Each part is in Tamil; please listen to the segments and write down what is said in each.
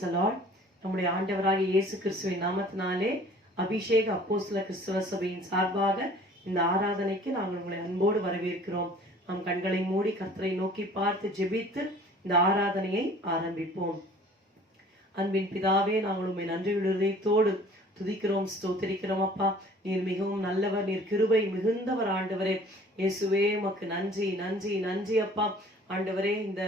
Praise the Lord. நம்முடைய ஆண்டவராகிய இயேசு கிறிஸ்துவின் நாமத்தினாலே அபிஷேக அப்போஸ்தல கிறிஸ்தவ சபையின் சார்பாக இந்த ஆராதனைக்கு நாங்கள் உங்களை அன்போடு வரவேற்கிறோம். நம் கண்களை மூடி கர்த்தரை நோக்கி பார்த்து ஜெபித்து இந்த ஆராதனையை ஆரம்பிப்போம். அன்பின் பிதாவே, நாங்கள் உம்மை நன்றியுள்ள இதயத்தோடு துதிக்கிறோம், ஸ்தோத்திரிக்கிறோம். அப்பா, நீர் மிகவும் நல்லவர், நீர் கிருபை மிகுந்தவர் ஆண்டவரே. இயேசுவே, உமக்கு நன்றி நன்றி நன்றி அப்பா. ஆண்டவரே, இந்த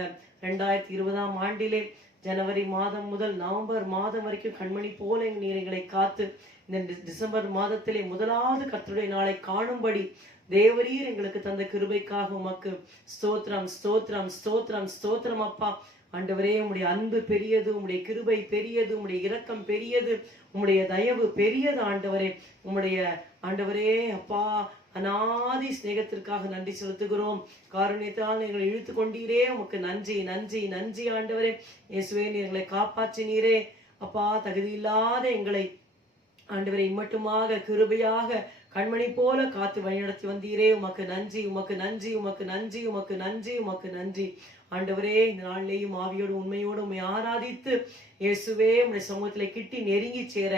2020ஆம் ஆண்டிலே ஜனவரி மாதம் முதல் நவம்பர் மாதம் வரைக்கும் கண்மணி போல நீர் எங்களை காத்து இந்த டிசம்பர் மாதத்திலே முதலாவது கர்த்தருடைய நாளை காணும்படி தேவரீர் எங்களுக்கு தந்த கிருபைக்காக உமக்கு ஸ்தோத்திரம் ஸ்தோத்திரம் ஸ்தோத்திரம் ஸ்தோத்திரம் அப்பா. ஆண்டவரே, உம்முடைய அன்பு பெரியது, உம்முடைய கிருபை பெரியது, உம்முடைய இரக்கம் பெரியது, உம்முடைய தயவு பெரியது ஆண்டவரே. உம்முடைய ஆண்டவரே அப்பா அநாதி சிநேகத்திற்காக நன்றி செலுத்துகிறோம். காருண்யத்தால் எங்களை இழுத்து கொண்டீரே, உமக்கு நன்றி நன்றி நன்றி ஆண்டவரே. இயேசுவே, நீங்களை காப்பாற்றினீரே அப்பா. தகுதியில்லாத எங்களை ஆண்டவரை இம்மட்டுமாக கிருபையாக கண்மணி போல காத்து வழிநடத்தி வந்தீரே, உமக்கு நன்றி உமக்கு நன்றி உமக்கு நன்றி உமக்கு நன்றி உமக்கு நன்றி ஆண்டவரே. இந்த நாளிலேயும் ஆவியோடு உண்மையோடு உண்மை ஆராதித்து இயேசுவே உம்முடைய சமூகத்திலே கிட்டி நெருங்கி சேர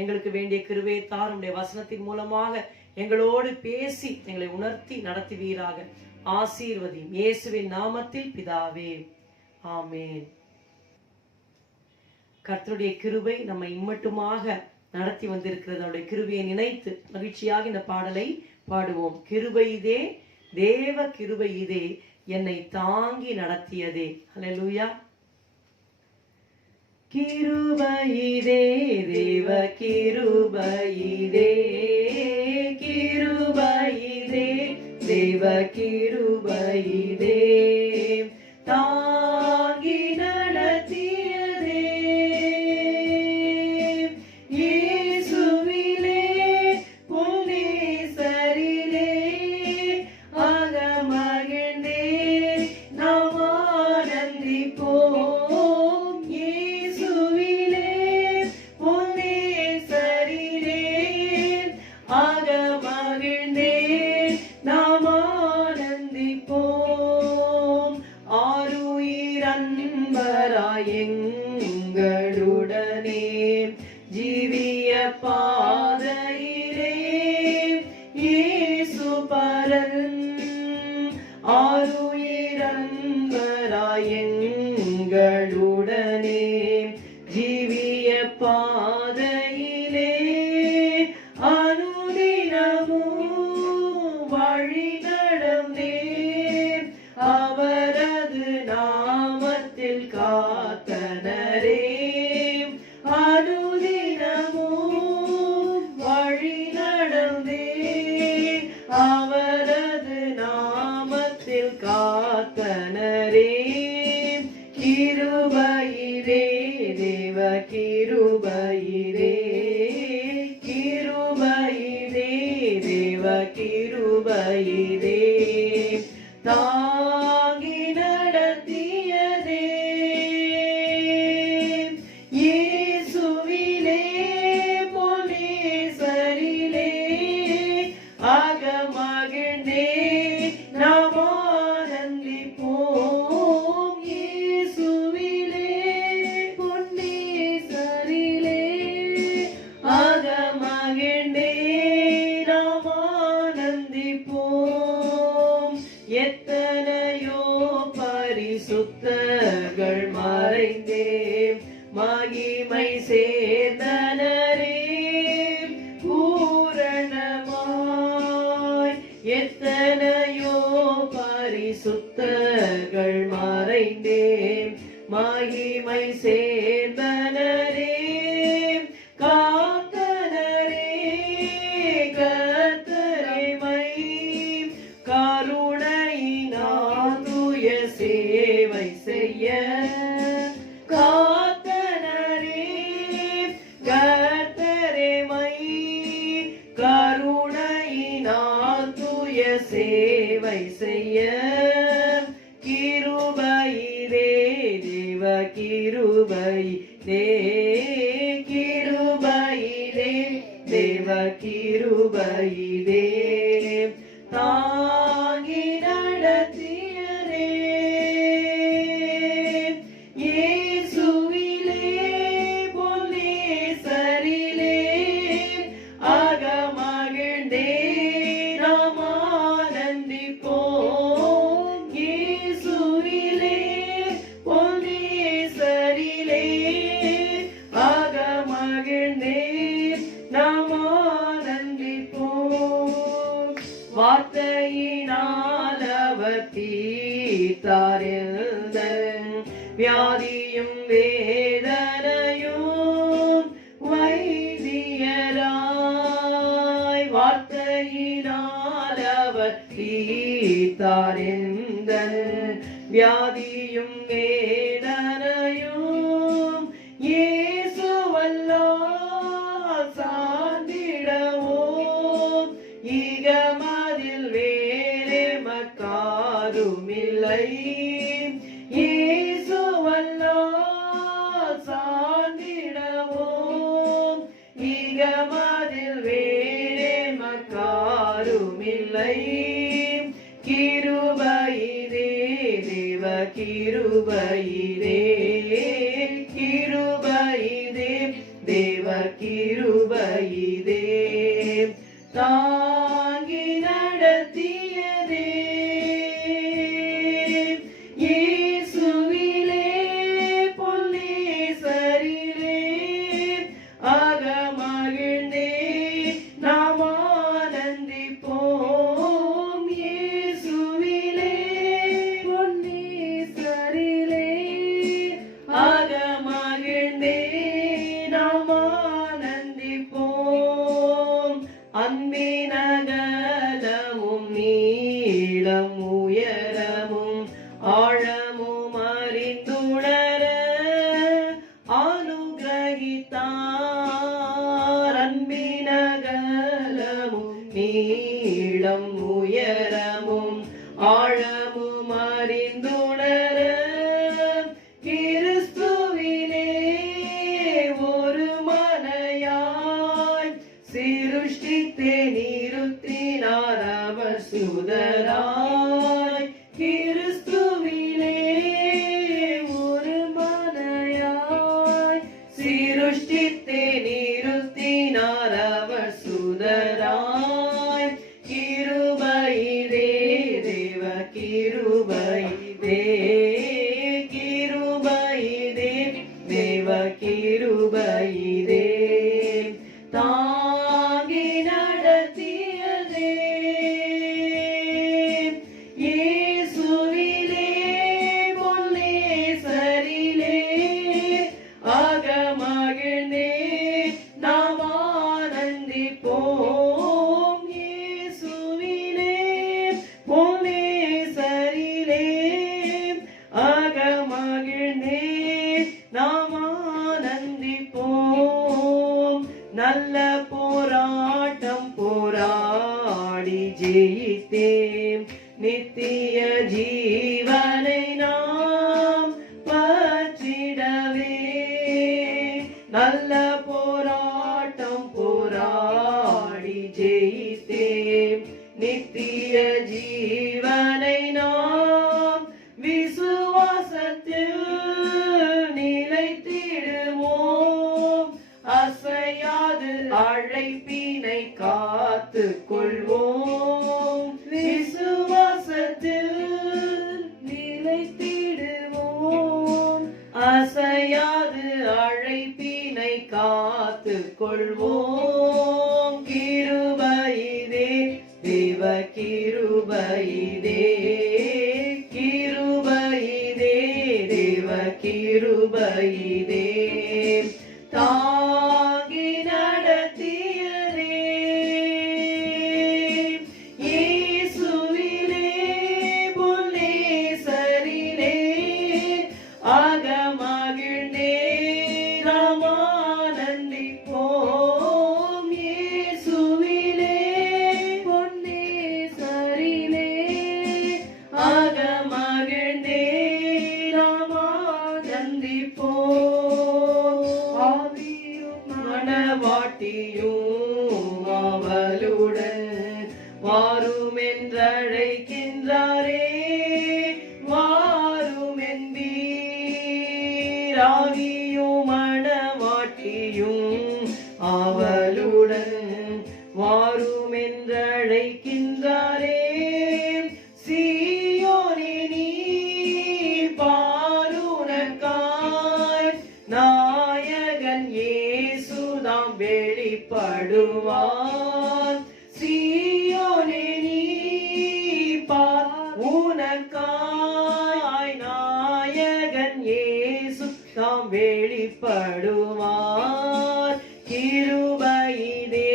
எங்களுக்கு வேண்டிய கிருபையை தார். உம்முடைய வசனத்தின் மூலமாக எங்களோடு பேசி எங்களை உணர்த்தி நடத்துவீராக. ஆசீர்வதியும் இயேசுவின் நாமத்தில் பிதாவே, ஆமேன். கர்த்தருடைய கிருபை நம்மை இம்மட்டுமாக நடத்தி வந்திருக்கிறது. அவருடைய கிருபையை நினைத்து மகிழ்ச்சியாக இந்த பாடலை பாடுவோம். கிருபை இதே, தேவ கிருபை இதே, என்னை தாங்கி நடத்தியதே. அல்லேலூயா. கிருபையிதே, தேவ கிருபையிதே, கிருபையிதே, தேவ கிருபையிதே, தாங்கி நடத்தியதே. இயேசுவிலே புன்னேசரிலே அகமகிழ்ந்தே நாம் ஆனந்திப்போம். எங்களுடனே ஜீவிய பாதையிலே இயேசு பரன் ஆருயிரன்பராய் எங்களுடனே ஜீவிய பாதையிலே அனுதினமும் வழி நடந்தே அவரது நாமத்தில் காத்தனரே. அனுதினமும் வழி நடந்தே அவரது நாமத்தில் காத்தனரே. கிருபையிலே, தேவ கிருபையிலே, கிருபையிலே, தேவ கிருபையிலே, தாங்கி நடத்தியதே. இயேசுவிலே பொன்னேசரிலே அகமகிழ்ந்தே நாம் ஆனந்திப்போம். இயேசுவிலே பொன்னேசரிலே அகமகிழ்ந்தே நாம் ஆனந்திப்போம். எத்தனையோ பரிசுத்தர்கள் மறைந்தே மகிமை சேர்ந்தனரே பூரணமாய். எத்தனையோ பரிசுத்தர்கள் மறைந்தே மகிமை சேர்ந்தனரே காத்தனரே. கர்த்தரைமை கருணையினால் தூய சேவை செய்ய காத்தனரே. கர்த்தரைமை கருணையினால் தூய சேவை செய்ய கிருபையிலே, தேவ கிருபையிலே, கிருபையிலே, தேவ கிருபையிலே, தாங்கி நடத்தியதே. இயேசுவிலே தீர்த்தாரிந்த வியாதியும் வேதனையும் வைத்தியராய் வார்த்தையினால் அவர் தீர்த்தாரிந்த வியாதியும் வேதனையும் இயேசுவல்லால் சார்ந்திடவோம் ஈகமதில் வேறே மக்காருமில்லை இயேசுவல்லால் சார்ந்திடவோம் ஈகமதில் வேறே மக்காருமில்லை கிருபையிலே தேவ கிருபையிலே கிருபையிலே தேவ கிருபையிலே தாங்கி நடத்தியதே இயேசுவிலே பொன்னேசரிலே அகமகிழ்ந்தே நாம் ஆனந்திப்போம் இயேசுவிலே பொன்னேசரிலே அகமகிழ்ந்தே நாம் ஆனந்திப்போம் அன்பினகலமும் நீளம் உயரமும் ஆழமும் அறிந்துணர அனுகிரகித்தார் அன்பினகலமும் நீளம் உயரமும் ஆழமும் அறிந்துணர கிறிஸ்துவிலே ஒரு மனையாய் சிருஷ்டித்தே நிறுத்தினார் அவர் சுதராய் கிறிஸ்துவிலே ஒரு மனையாய் சிருஷ்டித்தே நிறுத்தினார் அவர் சுதராய் கிருபையிலே தேவ கிருபையிலே கிருபையிலே தேவ கிருபையிலே தாங்கி நடத்தியதே இயேசுவிலே பொன்னேசரிலே அகமகிழ்ந்தே நாம் ஆனந்திப்போம் இயேசுவிலே பொன்னேசரிலே அகமகிழ்ந்தே நாம் ஆனந்திப்போம் நல்ல போராட்டம் போராடி ஜெயித்தேன் நித்திய ஜீவனை நாம் பற்றிடவே நல்ல போராட்டம் போராடி ஜெயித்தேன் நித்திய ஜீவனை நாம் விசுவாசத்தில் நிலைத்திடுவோம் அசையாது அழைப்பினை காத்து கொள்வோம் விசுவாசத்தில் நிலைத்திடுவோம் அசையாது அழைப்பினை காத்து கொள்வோம் கிருபையிலே தேவ கிருபையிலே கிருபையிலே தேவ கிருபையிலே தாங்கி நடத்தியதே இயேசுவிலே பொன்னேசரிலே அகமகிழ்ந்தே நாம் ஆனந்திப்போம் உனக்காய் நாயகன் இயேசு தாம் வெளிப்படுவார். கிருபையிலே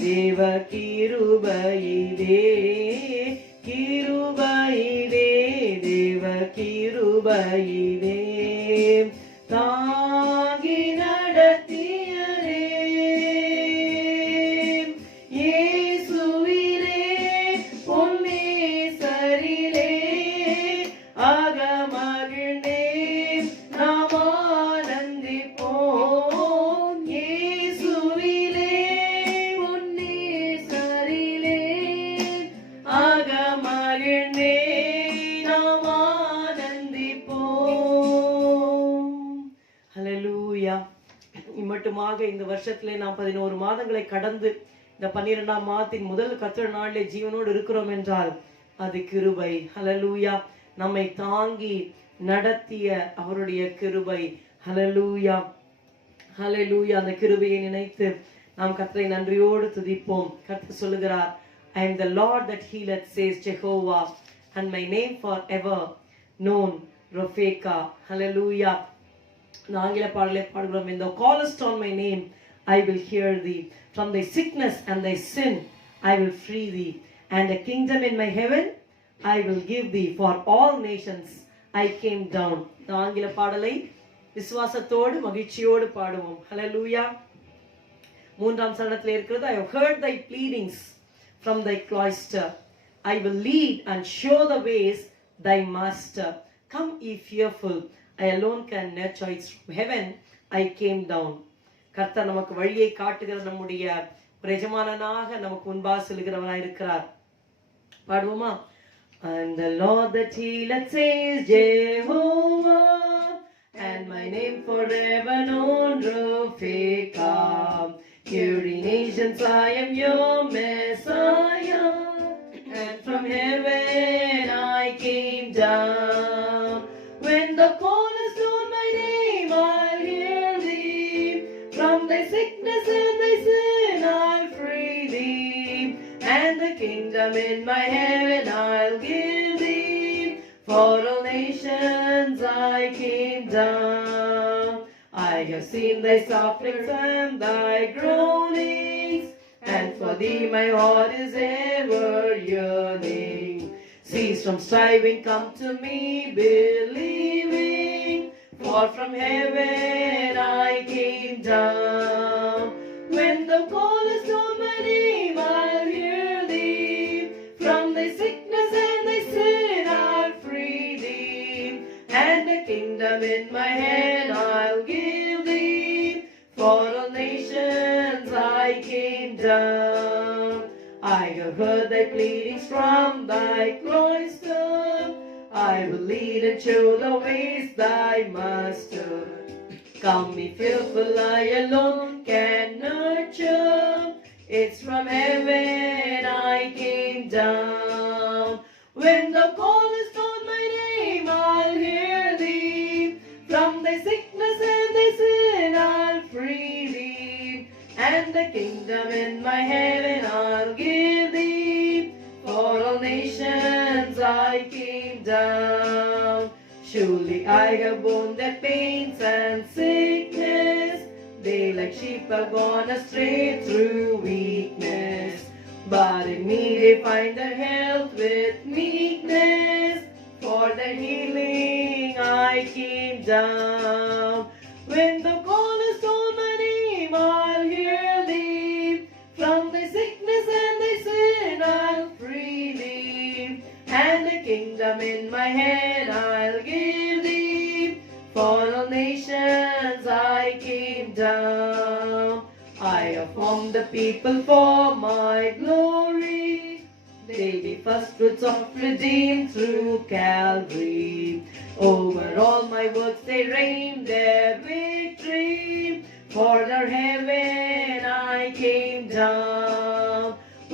தேவ கிருபையிலே, கிருபையிலே தேவ கிருபையிலே தாங்கி நடத்தியரே. இயேசுவிலே பொன்னேசரிலே அகமகிழ்ந்தே நாம் ஆனந்திப்போம். இயேசுவிலே பொன்னேசரிலே அகமகிழ்ந்தே நாம் ஆனந்திப்போம். ஹல்லேலூயா. இம்மட்டுமாக இந்த வருஷத்திலே நாம் 11 மாதங்களை கடந்து இந்த 12ஆம் மாதத்தின் முதல் கர்த்தர் நாளிலே ஜீவனோடு இருக்கிறோம் என்றால் அது கிருபை. ஹல்லேலூயா. நம்மை தாங்கி நடத்திய அவருடைய கிருபை. ஹல்லேலூயா, ஹல்லேலூயா. அந்த கிருபையை நினைத்து நாம் கர்த்தரை நன்றியோடு துதிப்போம். கர்த்தர் சொல்லுகிறார், I am the Lord that healeth, says Jehovah, and my name forever known, Ropheka. Hallelujah. இந்த ஆங்கில பாடலை பாடுகிறோம். In the callest on my name, I will hear thee. From thy sickness and thy sin, I will free thee. And a kingdom in my heaven, I will give thee. For all nations, I came down. இந்த ஆங்கில பாடலை விசுவாசத்தோடு மகிழ்ச்சியோடு பாடுவோம். ஹல்லேலூயா. 3ஆம் சரணத்தில் இருக்கிறது, I have heard thy pleadings from thy cloister. I will lead and show the ways thy master. Come ye fearful, I alone can nurture. It's from heaven I came down. கர்த்தர் நமக்கு வழியை காட்டுகிற நம்முடைய எஜமானனாக நமக்கு முன்பாக செல்கிறவராய் இருக்கிறார். பாடுவோமா? And the Lord that healeth says Jehovah, and my name forever known, Ropheka. Ye nations, I am your Messiah, and from heaven I came down. When the call is on my name, I'll hear thee. From thy sickness and thy sin, I'll free thee. And the kingdom in my heaven, I'll give thee. For all nations I came down. I have seen thy sufferings and thy groanings, and for thee my heart is ever yearning. Cease from striving, come to me believing, for from heaven I came down. When the call is on my name, I'll hear thee. From thy sickness and thy sin, I'll free thee. And a kingdom in my hand I'll give thee. For all nations I came down. I have heard thy pleadings from thy cloister. I will lead and show the ways thy master. Come me fearful, I alone can nurture. It's from heaven I came down. When the call is on my name, I'll hear thee. From thy sickness and thy sin, I'll free thee. And the kingdom in my heaven, I'll give thee. For all nations I came down. Surely I have borne their pains and sickness. They like sheep have gone astray through weakness. But in me they find their health with meekness. For their healing I came down. When the call is on my name, I'll hear thee. From thy sickness and thy sin, I'll free thee. And the kingdom in my hand I'll give thee. For all nations I came down. I have formed the people for my glory. They be first fruits of redeemed through Calvary. Over all my works they reign their victory. For their heaven I came down.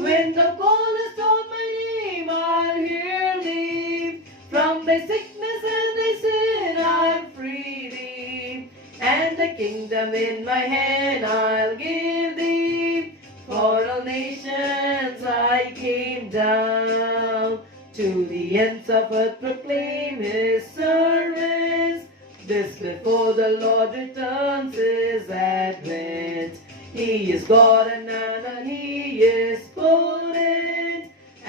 When the call is on my name, I'll hear thee. From thy sickness and thy sin, I'll free thee. And the kingdom in my hand I'll give thee. For all nations I came down. To thee ends of earth proclaim his service. This before the Lord returns his advent. He is God and man and he is potent,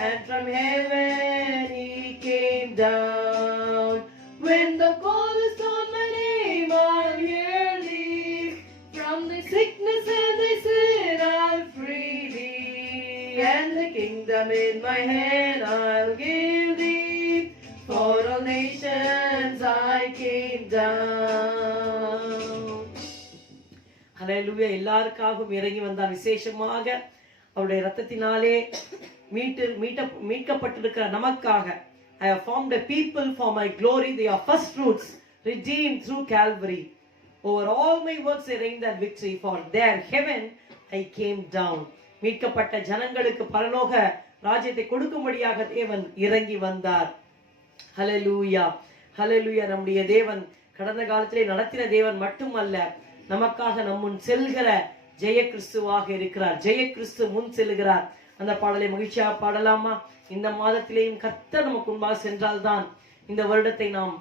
and from heaven he came down. When the call is on my name, I'll hear thee. From the sickness and the sin, I'll free thee. And the kingdom in my hand I'll give thee. For all nations I came down. Hallelujah. எல்லாருக்காகவும் இறங்கி வந்தார். விசேஷமாக அவருடைய இரத்தத்தினாலே மீட்கப்பட்டிருக்கிற நமக்காக. I have formed a people for my glory. They are first fruits, redeemed through Calvary. Over all my works I reigned that victory. For their heaven I came down. மீட்கப்பட்ட ஜனங்களுக்கு பரலோக ராஜ்யத்தை கொடுக்கும்படியாக தேவன் இறங்கி வந்தார். ஹல்லேலூயா, ஹல்லேலூயா. நம்முடைய தேவன் கடந்த காலத்திலே நடத்தின தேவன் மட்டுமல்ல, நமக்காக நம்முன் செல்கிற ஜெய கிறிஸ்துவாக இருக்கிறார். ஜெய கிறிஸ்து முன் செல்கிறார். அந்த பாடலை மகிழ்ச்சியாக பாடலாமா? இந்த மாதத்திலேயும் கர்த்தர் நமக்கு முன்பாக சென்றால்தான் இந்த வருடத்தை நாம்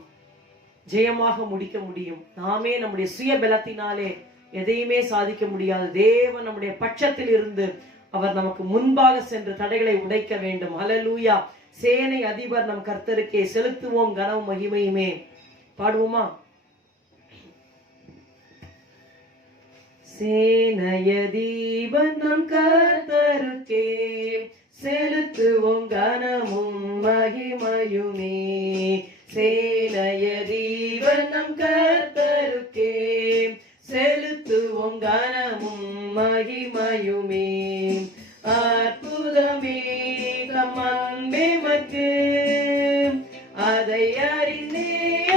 ஜெயமாக முடிக்க முடியும். நாமே நம்முடைய சுய பலத்தினாலே எதையுமே சாதிக்க முடியாது. தேவன் நம்முடைய பட்சத்தில் இருந்து அவர் நமக்கு முன்பாக சென்று தடைகளை உடைக்க வேண்டும். ஹல்லேலூயா. சேனை அதிபர் நம் கர்த்தருக்கே செலுத்துவோம் கனவும் மகிமையுமே. பாடுவோமா? சேனையதிபர் நம் கர்த்தருக்கே செலுத்துவோம் கனமும் மகிமையுமே. சேனையதிபர் நம் கர்த்தருக்கே செலுத்துவோம் கனமும் மகிமையுமே. அற்புதமே தம் அன்பே மக்கு அதை அறிந்தே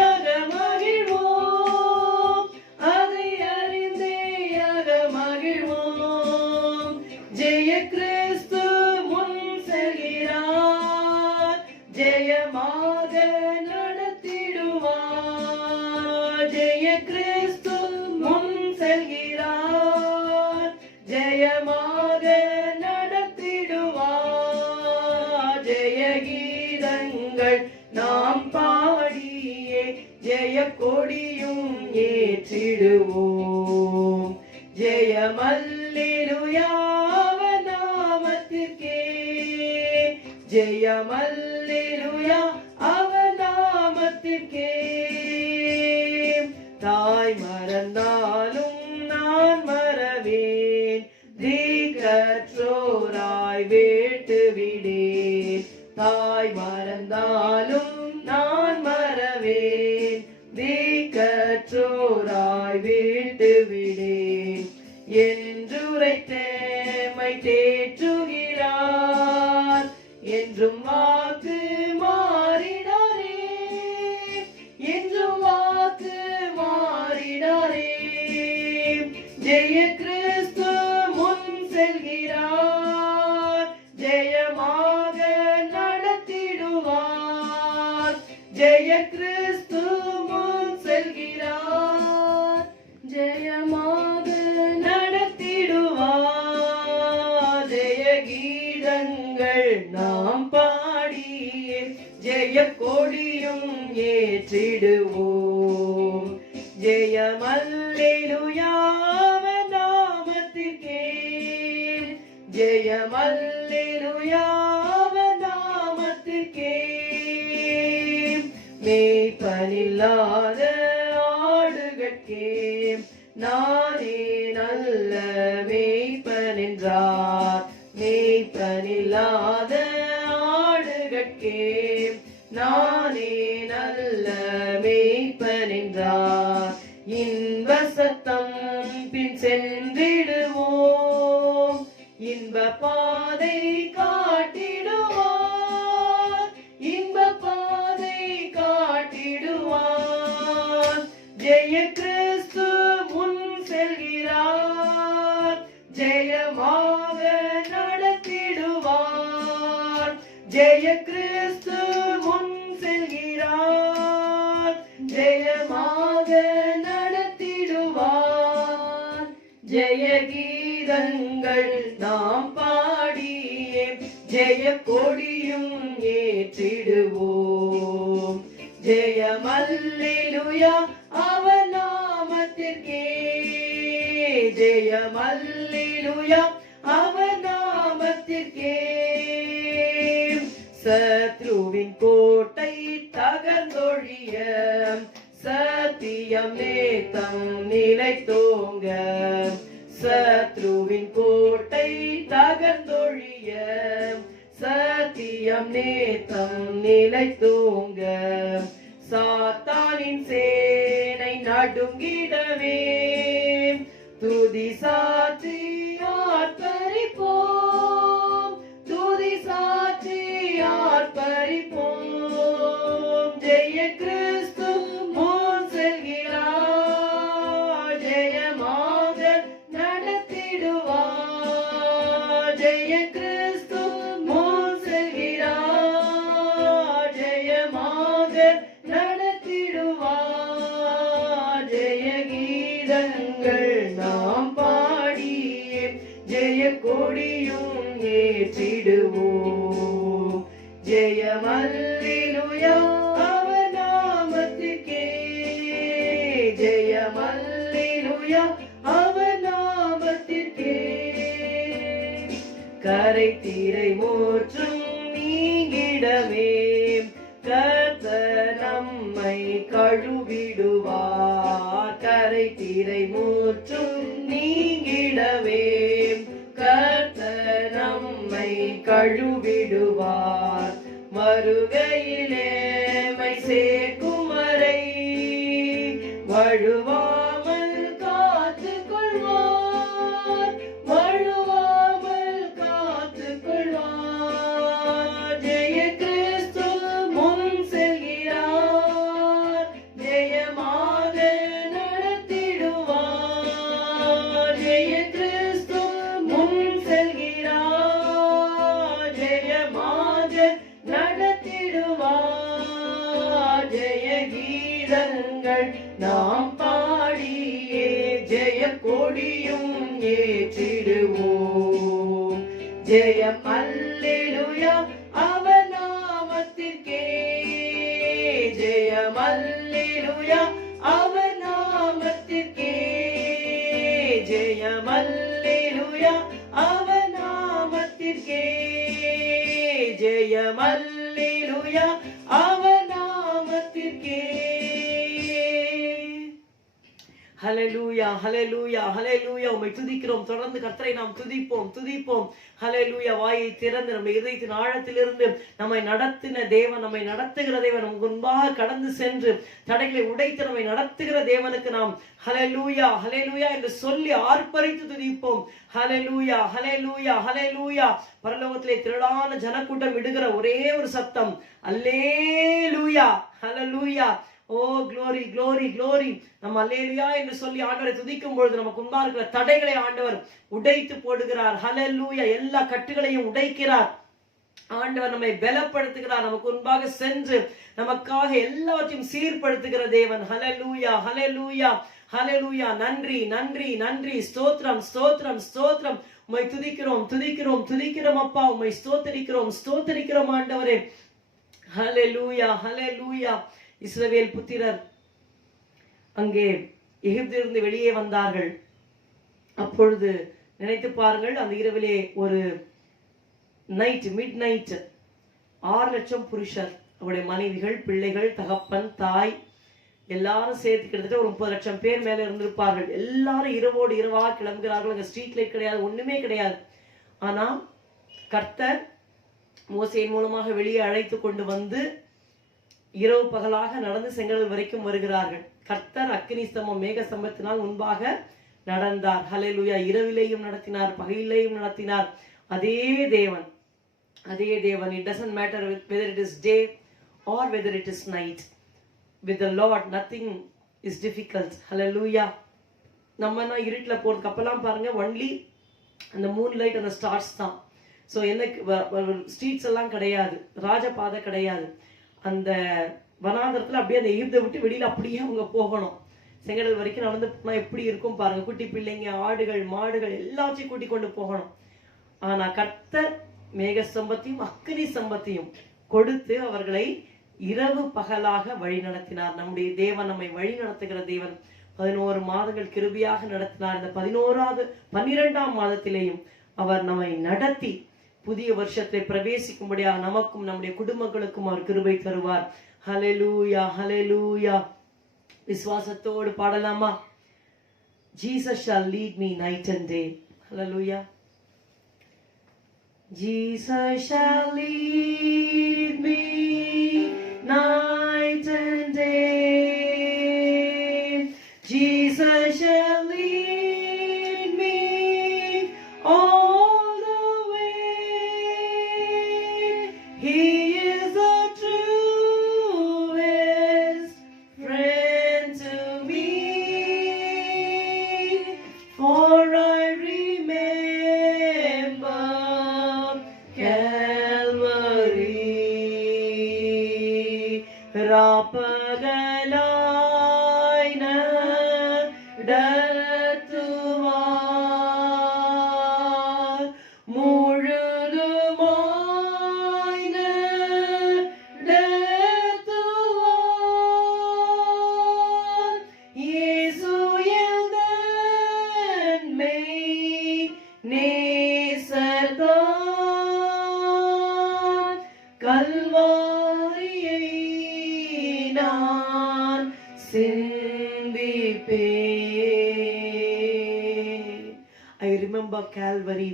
ஆக மகிழ்வோம். அதை அறிந்தே ஆக மகிழ்வோம். ஜெய கிறிஸ்து முன் செல்கிறார், ஜெயமாக நடத்திடுவார். ஜெய கிறிஸ்து முன் செல்கிறார், ஜெயமாக நடத்திடுவார். ஜெய கீதங்கள் நாம் பாடியே ஜெய கொடியும் ஏற்றிடுவோம். ஜெயமல்லேலூயா அவர் நாமத்திற்கே, ஜெயமல்லேலூயா அவர் நாமத்திற்கே. தாய் மறந்தாலும் நான் மறவேன், திக்கற்றோராய் வேட்டு விடேன். தாய் மறந்தாலும் நான் மறவேன், திக்கற்றோராய் வீட்டு விடேன். என்றுரைத்தேமை தேற்றுகிறார், என்றும் வாக்கு மாறிடாரே, என்றும் வாக்கு மாறிடாரே. ஜெய கிறிஸ்து முன் செல்கிறார், ஜெயமாக நடத்திடுவார். ஜெய கிறிஸ்து முன் செல்கிறார், ஜெயமாக நடத்திடுவார். ஜெய கீதங்கள் நாம் பாடியே ஜெய கொடியும் ஏற்றிடுவோம். ஜெயமல்லேலூயா அவர் நாமத்திற்கே, ஜெயமல்லேலூயா அவர் நாமத்திற்கே. மேய்ப்பனில்லாத ஆடுகட்கே நானே நல்ல மேய்ப்பன் என்றார். மேய்ப்பனில்லாத ஆடுகட்கே நானே நல்ல மேய்ப்பன் என்றார். இன்ப சத்தம் பின் சென்றிடுவோம், இன்ப பாதை காட்டிடுவார், இன்ப பாதை காட்டிடுவார். ஜெய கிறிஸ்து முன் செல்கிறார், ஜெயமாக நடத்திடுவார். ஜெய கிறிஸ்து முன் செல்கிறார், ஜெயமாக நடத்திடுவார். ஜெய கீதங்கள் நாம் பாடியே ஜெய கொடியும் ஏற்றிடுவோம். ஜெயம் அல்லேலூயா அவர் நாமத்திற்கே, ஜெயம் அல்லேலூயா அவர் நாமத்திற்கே. சத்ருவின் கோட்டை தகர்ந்தொழிய, சத்தியம் நேத்தம் நிலைத்தோங்க. சத்ருவின் கோட்டை தகர்ந்தொழிய, சத்தியம் நேத்தம் நிலைத்தோங்க. சாத்தானின் சேனை நடுங்கிடவே, துதி சாற்றி ஆர்ப்பரிப்போம், துதி சாற்றி ஆர்ப்பரிப்போம். ஜெய கிறிஸ்து முன் செல்கிறார், ஜெயமாக நடத்திடுவார். ஜெய கிறிஸ்து முன் செல்கிறார், ஜெயமாக நடத்திடுவார். ஜெய கீதங்கள் நாம் பாடியே ஜெய கொடியும் ஏற்றிடுவோம். ஜெயம் அல்லேலூயா அவர் நாமத்திற்கே, ஜெயம் அல்லேலூயா அவர் நாமத்திற்கே. கரை தீரை மூற்றும் நீங்கிடவே, கர்த்தர் நம்மை கழுவிடுவார். கரை தீரை மூற்றும் நீங்கிடவே, கர்த்தர் நம்மை கழுவிடுவார். வருகையிலே மை சேர்க்கும் வரை வழுவாமல் காத்து கொள்வார், வழுவாமல் காத்து கொள்வார். ஜெய கிறிஸ்து முன் செல்கிறார், ஜெயமாக நடத்திடுவார். ஜெய கிறிஸ்து முன் செல்கிறார், ஜெயமாக நடத்திடுவார். ஜெய கீதங்கள் நாம் பாடியே ஜெய கொடியும் ஏற்றிடுவோம். ஜெயம் அல்லேலூயா அவர் நாமத்திற்கே, ஜெயம் அல்லேலூயா அவர் நாமத்திற்கே, ஜெயம் அல்லேலூயா அவர் நாமத்திற்கே, ஜெயம் அல்லேலூயா அவர் நாமத்திற்கே. ஹல்லேலூயா ஹல்லேலூயா ஹல்லேலூயா. உம்மை துதிக்கிறோம். தொடர்ந்து கர்த்தரை நாம் துதிப்போம் துதிப்போம். ஹல்லேலூயா. வாயை திறந்து நம்ம இதயத்தின் ஆழத்திலிருந்து நம்மை நடத்தின தேவன், நம்மை நடத்துகிற தேவன், நமக்கு முன்பாக கடந்து சென்று தடைகளை உடைத்து நம்மை நடத்துகிற தேவனுக்கு நாம் ஹல்லேலூயா ஹல்லேலூயா என்று சொல்லி ஆர்ப்பரித்து துதிப்போம். ஹல்லேலூயா ஹல்லேலூயா ஹல்லேலூயா. பரலோகத்திலே திரளான ஜனக்கூட்டம் விடுகிற ஒரே ஒரு சத்தம் அல்லேலூயா hallelujah. Oh glory glory glory. நம்ம அல்லேலூயா என்று சொல்லி ஆண்டவரை துதிக்கும் பொழுது நமக்கு முன்பாக இருக்கிற தடைகளை ஆண்டவர் உடைத்து போடுகிறார். ஹல்லேலூயா. எல்லா கட்டுகளையும் உடைக்கிறார் ஆண்டவர். நம்மை பலப்படுத்துகிறார். நமக்கு முன்பாக சென்று நமக்காக எல்லாவற்றையும் சீர்படுத்துகிற தேவன். ஹல்லேலூயா ஹல்லேலூயா ஹல்லேலூயா. நன்றி நன்றி நன்றி. ஸ்தோத்திரம் ஸ்தோத்திரம் ஸ்தோத்திரம். உம்மை துதிக்கிறோம் துதிக்கிறோம் துதிக்கிறோம் அப்பா. உம்மை ஸ்தோத்தரிக்கிறோம் ஸ்தோத்தரிக்கிறோம் ஆண்டவரே. ஹல்லேலூயா ஹல்லேலூயா. இஸ்ரவேல் புத்திரர் அங்கே எகிப்திலிருந்து வெளியே வந்தார்கள். அப்பொழுது நினைத்து பாருங்கள், அந்த இரவிலே ஒரு நைட், மிட் நைட், 6 லட்சம் புருஷர், அவருடைய மனைவிகள், பிள்ளைகள், தகப்பன், தாய் எல்லாரும் சேர்த்து கிட்டத்தட்ட ஒரு 30 லட்சம் பேர் மேல இருந்திருப்பார்கள். எல்லாரும் இரவோடு இரவாக கிளம்புகிறார்கள். அங்க ஸ்ட்ரீட் லைட் கிடையாது, ஒண்ணுமே கிடையாது. ஆனா கர்த்தர் மோசேயின் மூலமாக வெளியே அழைத்து கொண்டு வந்து இரவு பகலாக நடந்து செங்கடல் வரைக்கும் வருகிறார்கள். கர்த்தர் அக்கினி ஸ்தம்பம் மேக ஸ்தம்பத்தினால் முன்பாக நடந்தார். ஹல்லேலூயா. இரவிலேயும் நடத்தினார், பகலிலேயும் நடத்தினார். அதே தேவன், அதே தேவன். It doesn't matter whether it is day or whether it is night. With the Lord nothing is difficult. Hallelujah. நம்மனா இருட்டுல போறதுக்கு அப்பெல்லாம் பாருங்க, ஒன்லி அந்த மூன் லைட், அந்த ஸ்டார்ஸ் தான். ஸோ என்ன ஸ்ட்ரீட்ஸ் எல்லாம் கிடையாது, ராஜபாதை கிடையாது. அந்த வனாந்தரத்துல அப்படியே அந்த எகிப்தை விட்டு வெளியில அப்படியே அவங்க போகணும். செங்கடல் வரைக்கும் நடந்து போனா எப்படி இருக்கும் பாருங்க. குட்டி பிள்ளைங்க, ஆடுகள், மாடுகள் எல்லாத்தையும் கூட்டி கொண்டு போகணும். ஆனா கர்த்தர் மேக ஸ்தம்பத்தையும் அக்கினி ஸ்தம்பத்தையும் கொடுத்து அவர்களை இரவு பகலாக வழி நடத்தினார். நம்முடைய தேவன் நம்மை வழி நடத்துகிற தேவன். 11 மாதங்கள் கிருபையாக நடத்தினார். இந்த 12ஆம் மாதத்திலேயும் அவர் நம்மை நடத்தி புதிய வருஷத்தை பிரவேசிக்கும்படியாக நமக்கும் நம்முடைய குடும்பங்களுக்கும் அவர் கிருபை தருவார். ஹல்லேலூயா, ஹல்லேலூயா. விசுவாசத்தோடு பாடலாமா? Jesus shall lead me night and day. Hallelujah. Jesus shall lead me night and day. Jesus shall lead me all the way. He is the truest friend to me. For I remember Calvary. ராப்பகலாய் நடத்துவார், முழுதுமாய் நடத்துவார். இயேசு எந்தன் மெய் நேசர்தான், கல்வாரியை நான் சிந்திப்பேன். I remember Calvary.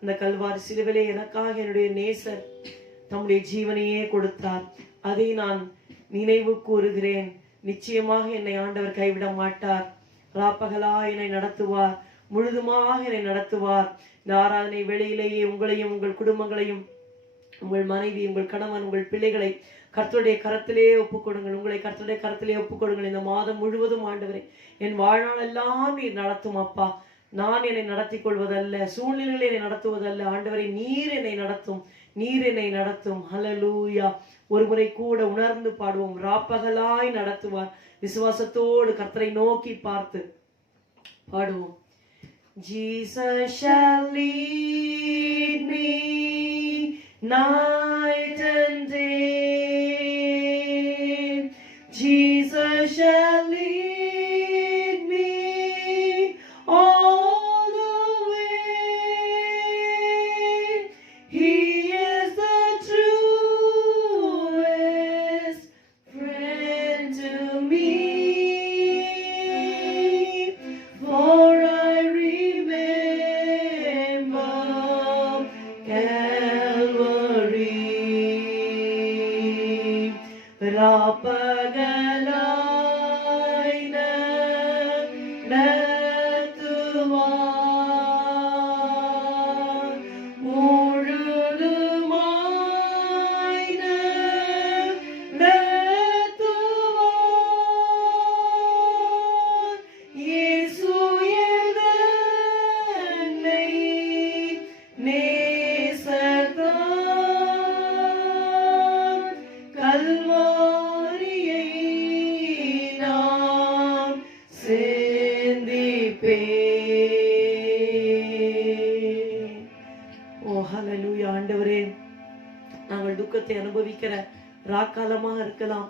அந்த கல்வாரி சிலுவிலே எனக்காக என்னுடைய நேசர் தம்முடைய ஜீவனையே கொடுத்தார். அதை நான் நினைவு கூறுகிறேன். நிச்சயமாக என்னை ஆண்டவர் கைவிட மாட்டார். ராப்பகலா என்னை நடத்துவார், முழுதுமாக என்னை நடத்துவார். இந்த ஆராதனை வேளையிலேயே உங்களையும் உங்கள் குடும்பங்களையும், உங்கள் மனைவி, உங்கள் கணவன், உங்கள் பிள்ளைகளை கர்த்தருடைய கரத்திலே ஒப்புக்கொடுங்கள். உங்களை கர்த்தருடைய கரத்திலே ஒப்புக்கொடுங்கள். இந்த மாதம் முழுவதும் ஆண்டவரே என் வாழ்நாள் எல்லாம் நீர் நடத்தும் அப்பா. நான் என்னை நடத்தி கொள்வதல்ல, சூழ்நிலைகளை என்னை நடத்துவதல்ல. ஆண்டவரை நீர் என்னை நடத்தும், நீர் என்னை நடத்தும். ஹல்லேலூயா. ஒருமுறை கூட உணர்ந்து பாடுவோம். ராப்பகலாய் நடத்துவார். விசுவாசத்தோடு கர்த்தரை நோக்கி பார்த்து பாடுவோம். Jesus shall lead me night and day. Jesus shall lead me all the way. He is the truest friend to me. For I remember Calvary. ராப்பகலாய் நடத்துவார், முழுதுமாய் நடத்துவார். இயேசு எந்தன் மெய் நேசர்தான், கல்வாரியை நான் சிந்திப்பேன். ஓ ஹல்லேலூயா. ஆண்டவரே, நாங்கள் துக்கத்தை அனுபவிக்கிற ராக்காலமாக இருக்கலாம்,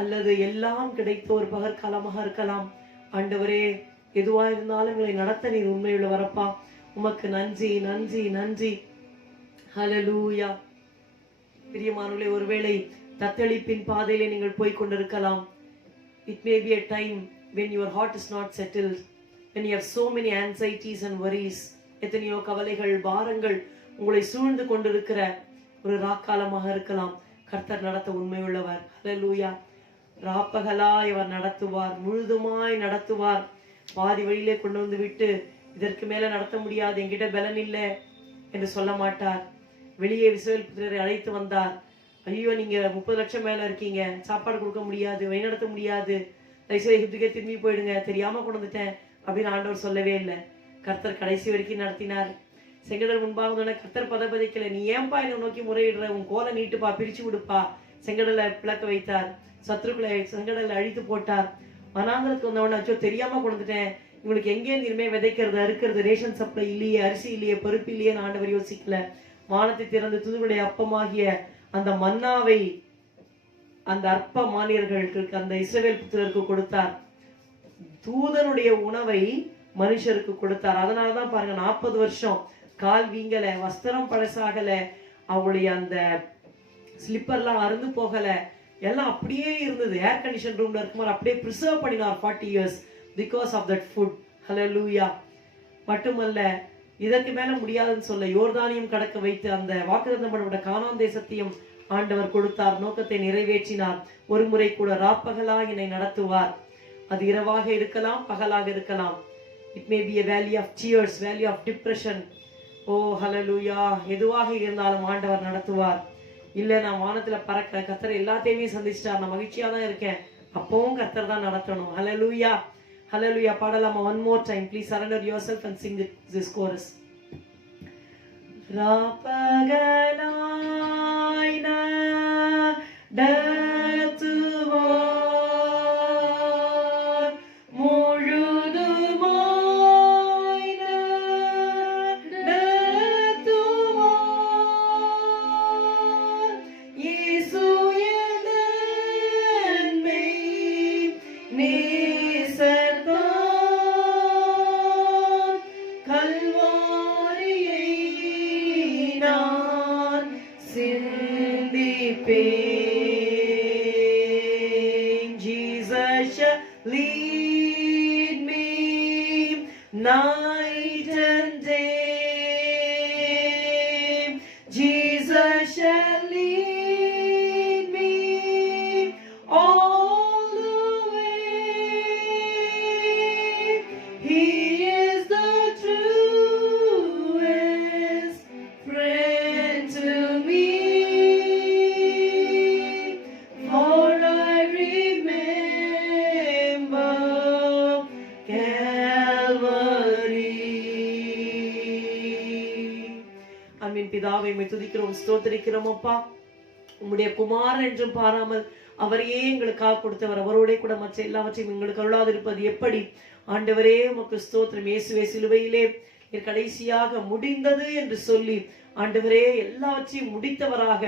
அல்லது எல்லாம் கிடைத்த ஒரு பகற்காலமாக இருக்கலாம். ஆண்டவரே, எதுவா இருந்தாலும் எங்களை நடத்த நீர் உண்மையுள்ளவரப்பா. உமக்கு நன்றி, நன்றி, நன்றி. ஹல்லேலூயா. பிரியமானவர்களே, ஒருவேளை தத்தளிப்பின் பாதையிலே நீங்கள் போய் கொண்டிருக்கலாம். It may be a time when your heart is not settled, when you have so many anxieties and worries. எத்தனையோ கவலைகள், பாரங்கள் உங்களை சூழ்ந்து கொண்டிருக்கிற ஒரு ராக்காலமாக இருக்கலாம். கர்த்தர் நடத்த உண்மையுள்ளவர். ஹல்லேலூயா. ராப்பகலாய் அவர் நடத்துவார், முழுதுமாய் நடத்துவார். பாதி வழியிலே கொண்டு வந்து விட்டு இதற்கு மேல நடத்த முடியாது, என்கிட்ட பலன் இல்லை என்று சொல்ல மாட்டார். வெளியே இஸ்ரவேல் புத்திரரை அழைத்து வந்தார். ஐயோ, நீங்க 30 லட்சம் மேல இருக்கீங்க, சாப்பாடு கொடுக்க முடியாது, வழிநடத்த முடியாது, தயவுசெய்து எகிப்துக்கே திரும்பி போயிடுங்க, தெரியாம கொண்டு வந்துட்டேன் அப்படின்னு ஆண்டவர் சொல்லவே இல்லை. கர்த்தர் கடைசி வரைக்கும் நடத்தினார். செங்கடல் முன்பாக கர்த்தர் பதபதிக்கல. நீ ஏன்பா என்னை நோக்கி முறையிடுற, உன் கோலை நீட்டுப்பா, பிரிச்சு விடுப்பா. செங்கடலை பிளக்க வைத்தார். சத்ருக்களை செங்கடலை அழித்து போட்டார். வனாந்தரத்துக்கு வந்தவன அச்சோ தெரியாம கொண்டுட்டேன், இவங்களுக்கு எங்கேருந்து இனிமே விதைக்கிறது, அறுக்கிறது, ரேஷன் சப்ளை இல்லையே, அரிசி இல்லையே, பருப்பு இல்லையே ஆண்டவர் யோசிக்கல. வானத்தை திறந்து துதுவுடைய அப்பமாகிய அந்த மன்னாவை அந்த அற்ப மானியர்களுக்கு, அந்த இஸ்ரவேல் புத்திரருக்கு கொடுத்தார். தூதனுடைய உணவை மனுஷருக்கு கொடுத்தார். அதனாலதான் பாருங்க 40 வருஷம் கால் வீங்கல, வஸ்திரம் பழசாகல, அவளுடைய அந்த ஸ்லிப்பர்லாம் அறுந்து போகல, எல்லாம் அப்படியே இருந்தது. ஏர் கண்டிஷன் ரூம்ல இருக்கும்போது அப்படியே பிரிசர்வ் பண்ணினார் 40 years because of that food. Hallelujah. மட்டுமல்ல, இதற்கு மேல முடியாதுன்னு சொல்ல யோர்தானியம் கடக்க வைத்து அந்த வாக்குத்தத்தம் பண்ணப்பட்ட கானான் தேசத்தையும் ஆண்டவர் கொடுத்தார். நோக்கத்தை நிறைவேற்றினார். ஒரு முறை கூட ராப்பகலாக என்னை நடத்துவார். அது இரவாக இருக்கலாம், பகலாக இருக்கலாம். It may be a valley of tears, valley of depression. ஓ ஹல்லேலூயா. எதுவாக இருந்தாலும் ஆண்டவர் நடத்துவார். இல்ல நான் வானத்துல பறக்க கர்த்தர் எல்லாத்தையுமே சந்திச்சிட்டார், நான் மகிழ்ச்சியா தான் இருக்கேன், அப்பவும் கர்த்தர் தான் நடத்தணும். ஹல்லேலூயா. ஹல்லேலூயா. பாடலாமா? one more time. Please surrender yourself and sing this chorus. ராப்பகலாய் நடத்துவார், முழுதுமாய் நடத்துவார். இயேசு என்னை நேசத்தான், கல்வாரியை நான் சிந்திப்பேன். Jesus shall lead me night and day. Jesus shall lead me all the way. He is the truest friend to me. For I remember Calvary. அன்பின் பிதாவை உம்மை துதிக்கிறோம், ஸ்தோத்திரிக்கிறோம் அப்பா. உம்முடைய குமாரன் என்றும் பாராமல் அவரையே எங்களுக்காக கொடுத்தவர், அவரோட கூட மற்ற எல்லாவற்றையும் எங்களுக்கு அருளாதிருப்பது எப்படி? ஆண்டவரே உமக்கு ஸ்தோத்திரம். இயேசுவே சிலுவையிலே நீர் கடைசியாக முடிந்தது என்று சொல்லி ஆண்டவரே எல்லாவற்றையும் முடித்தவராக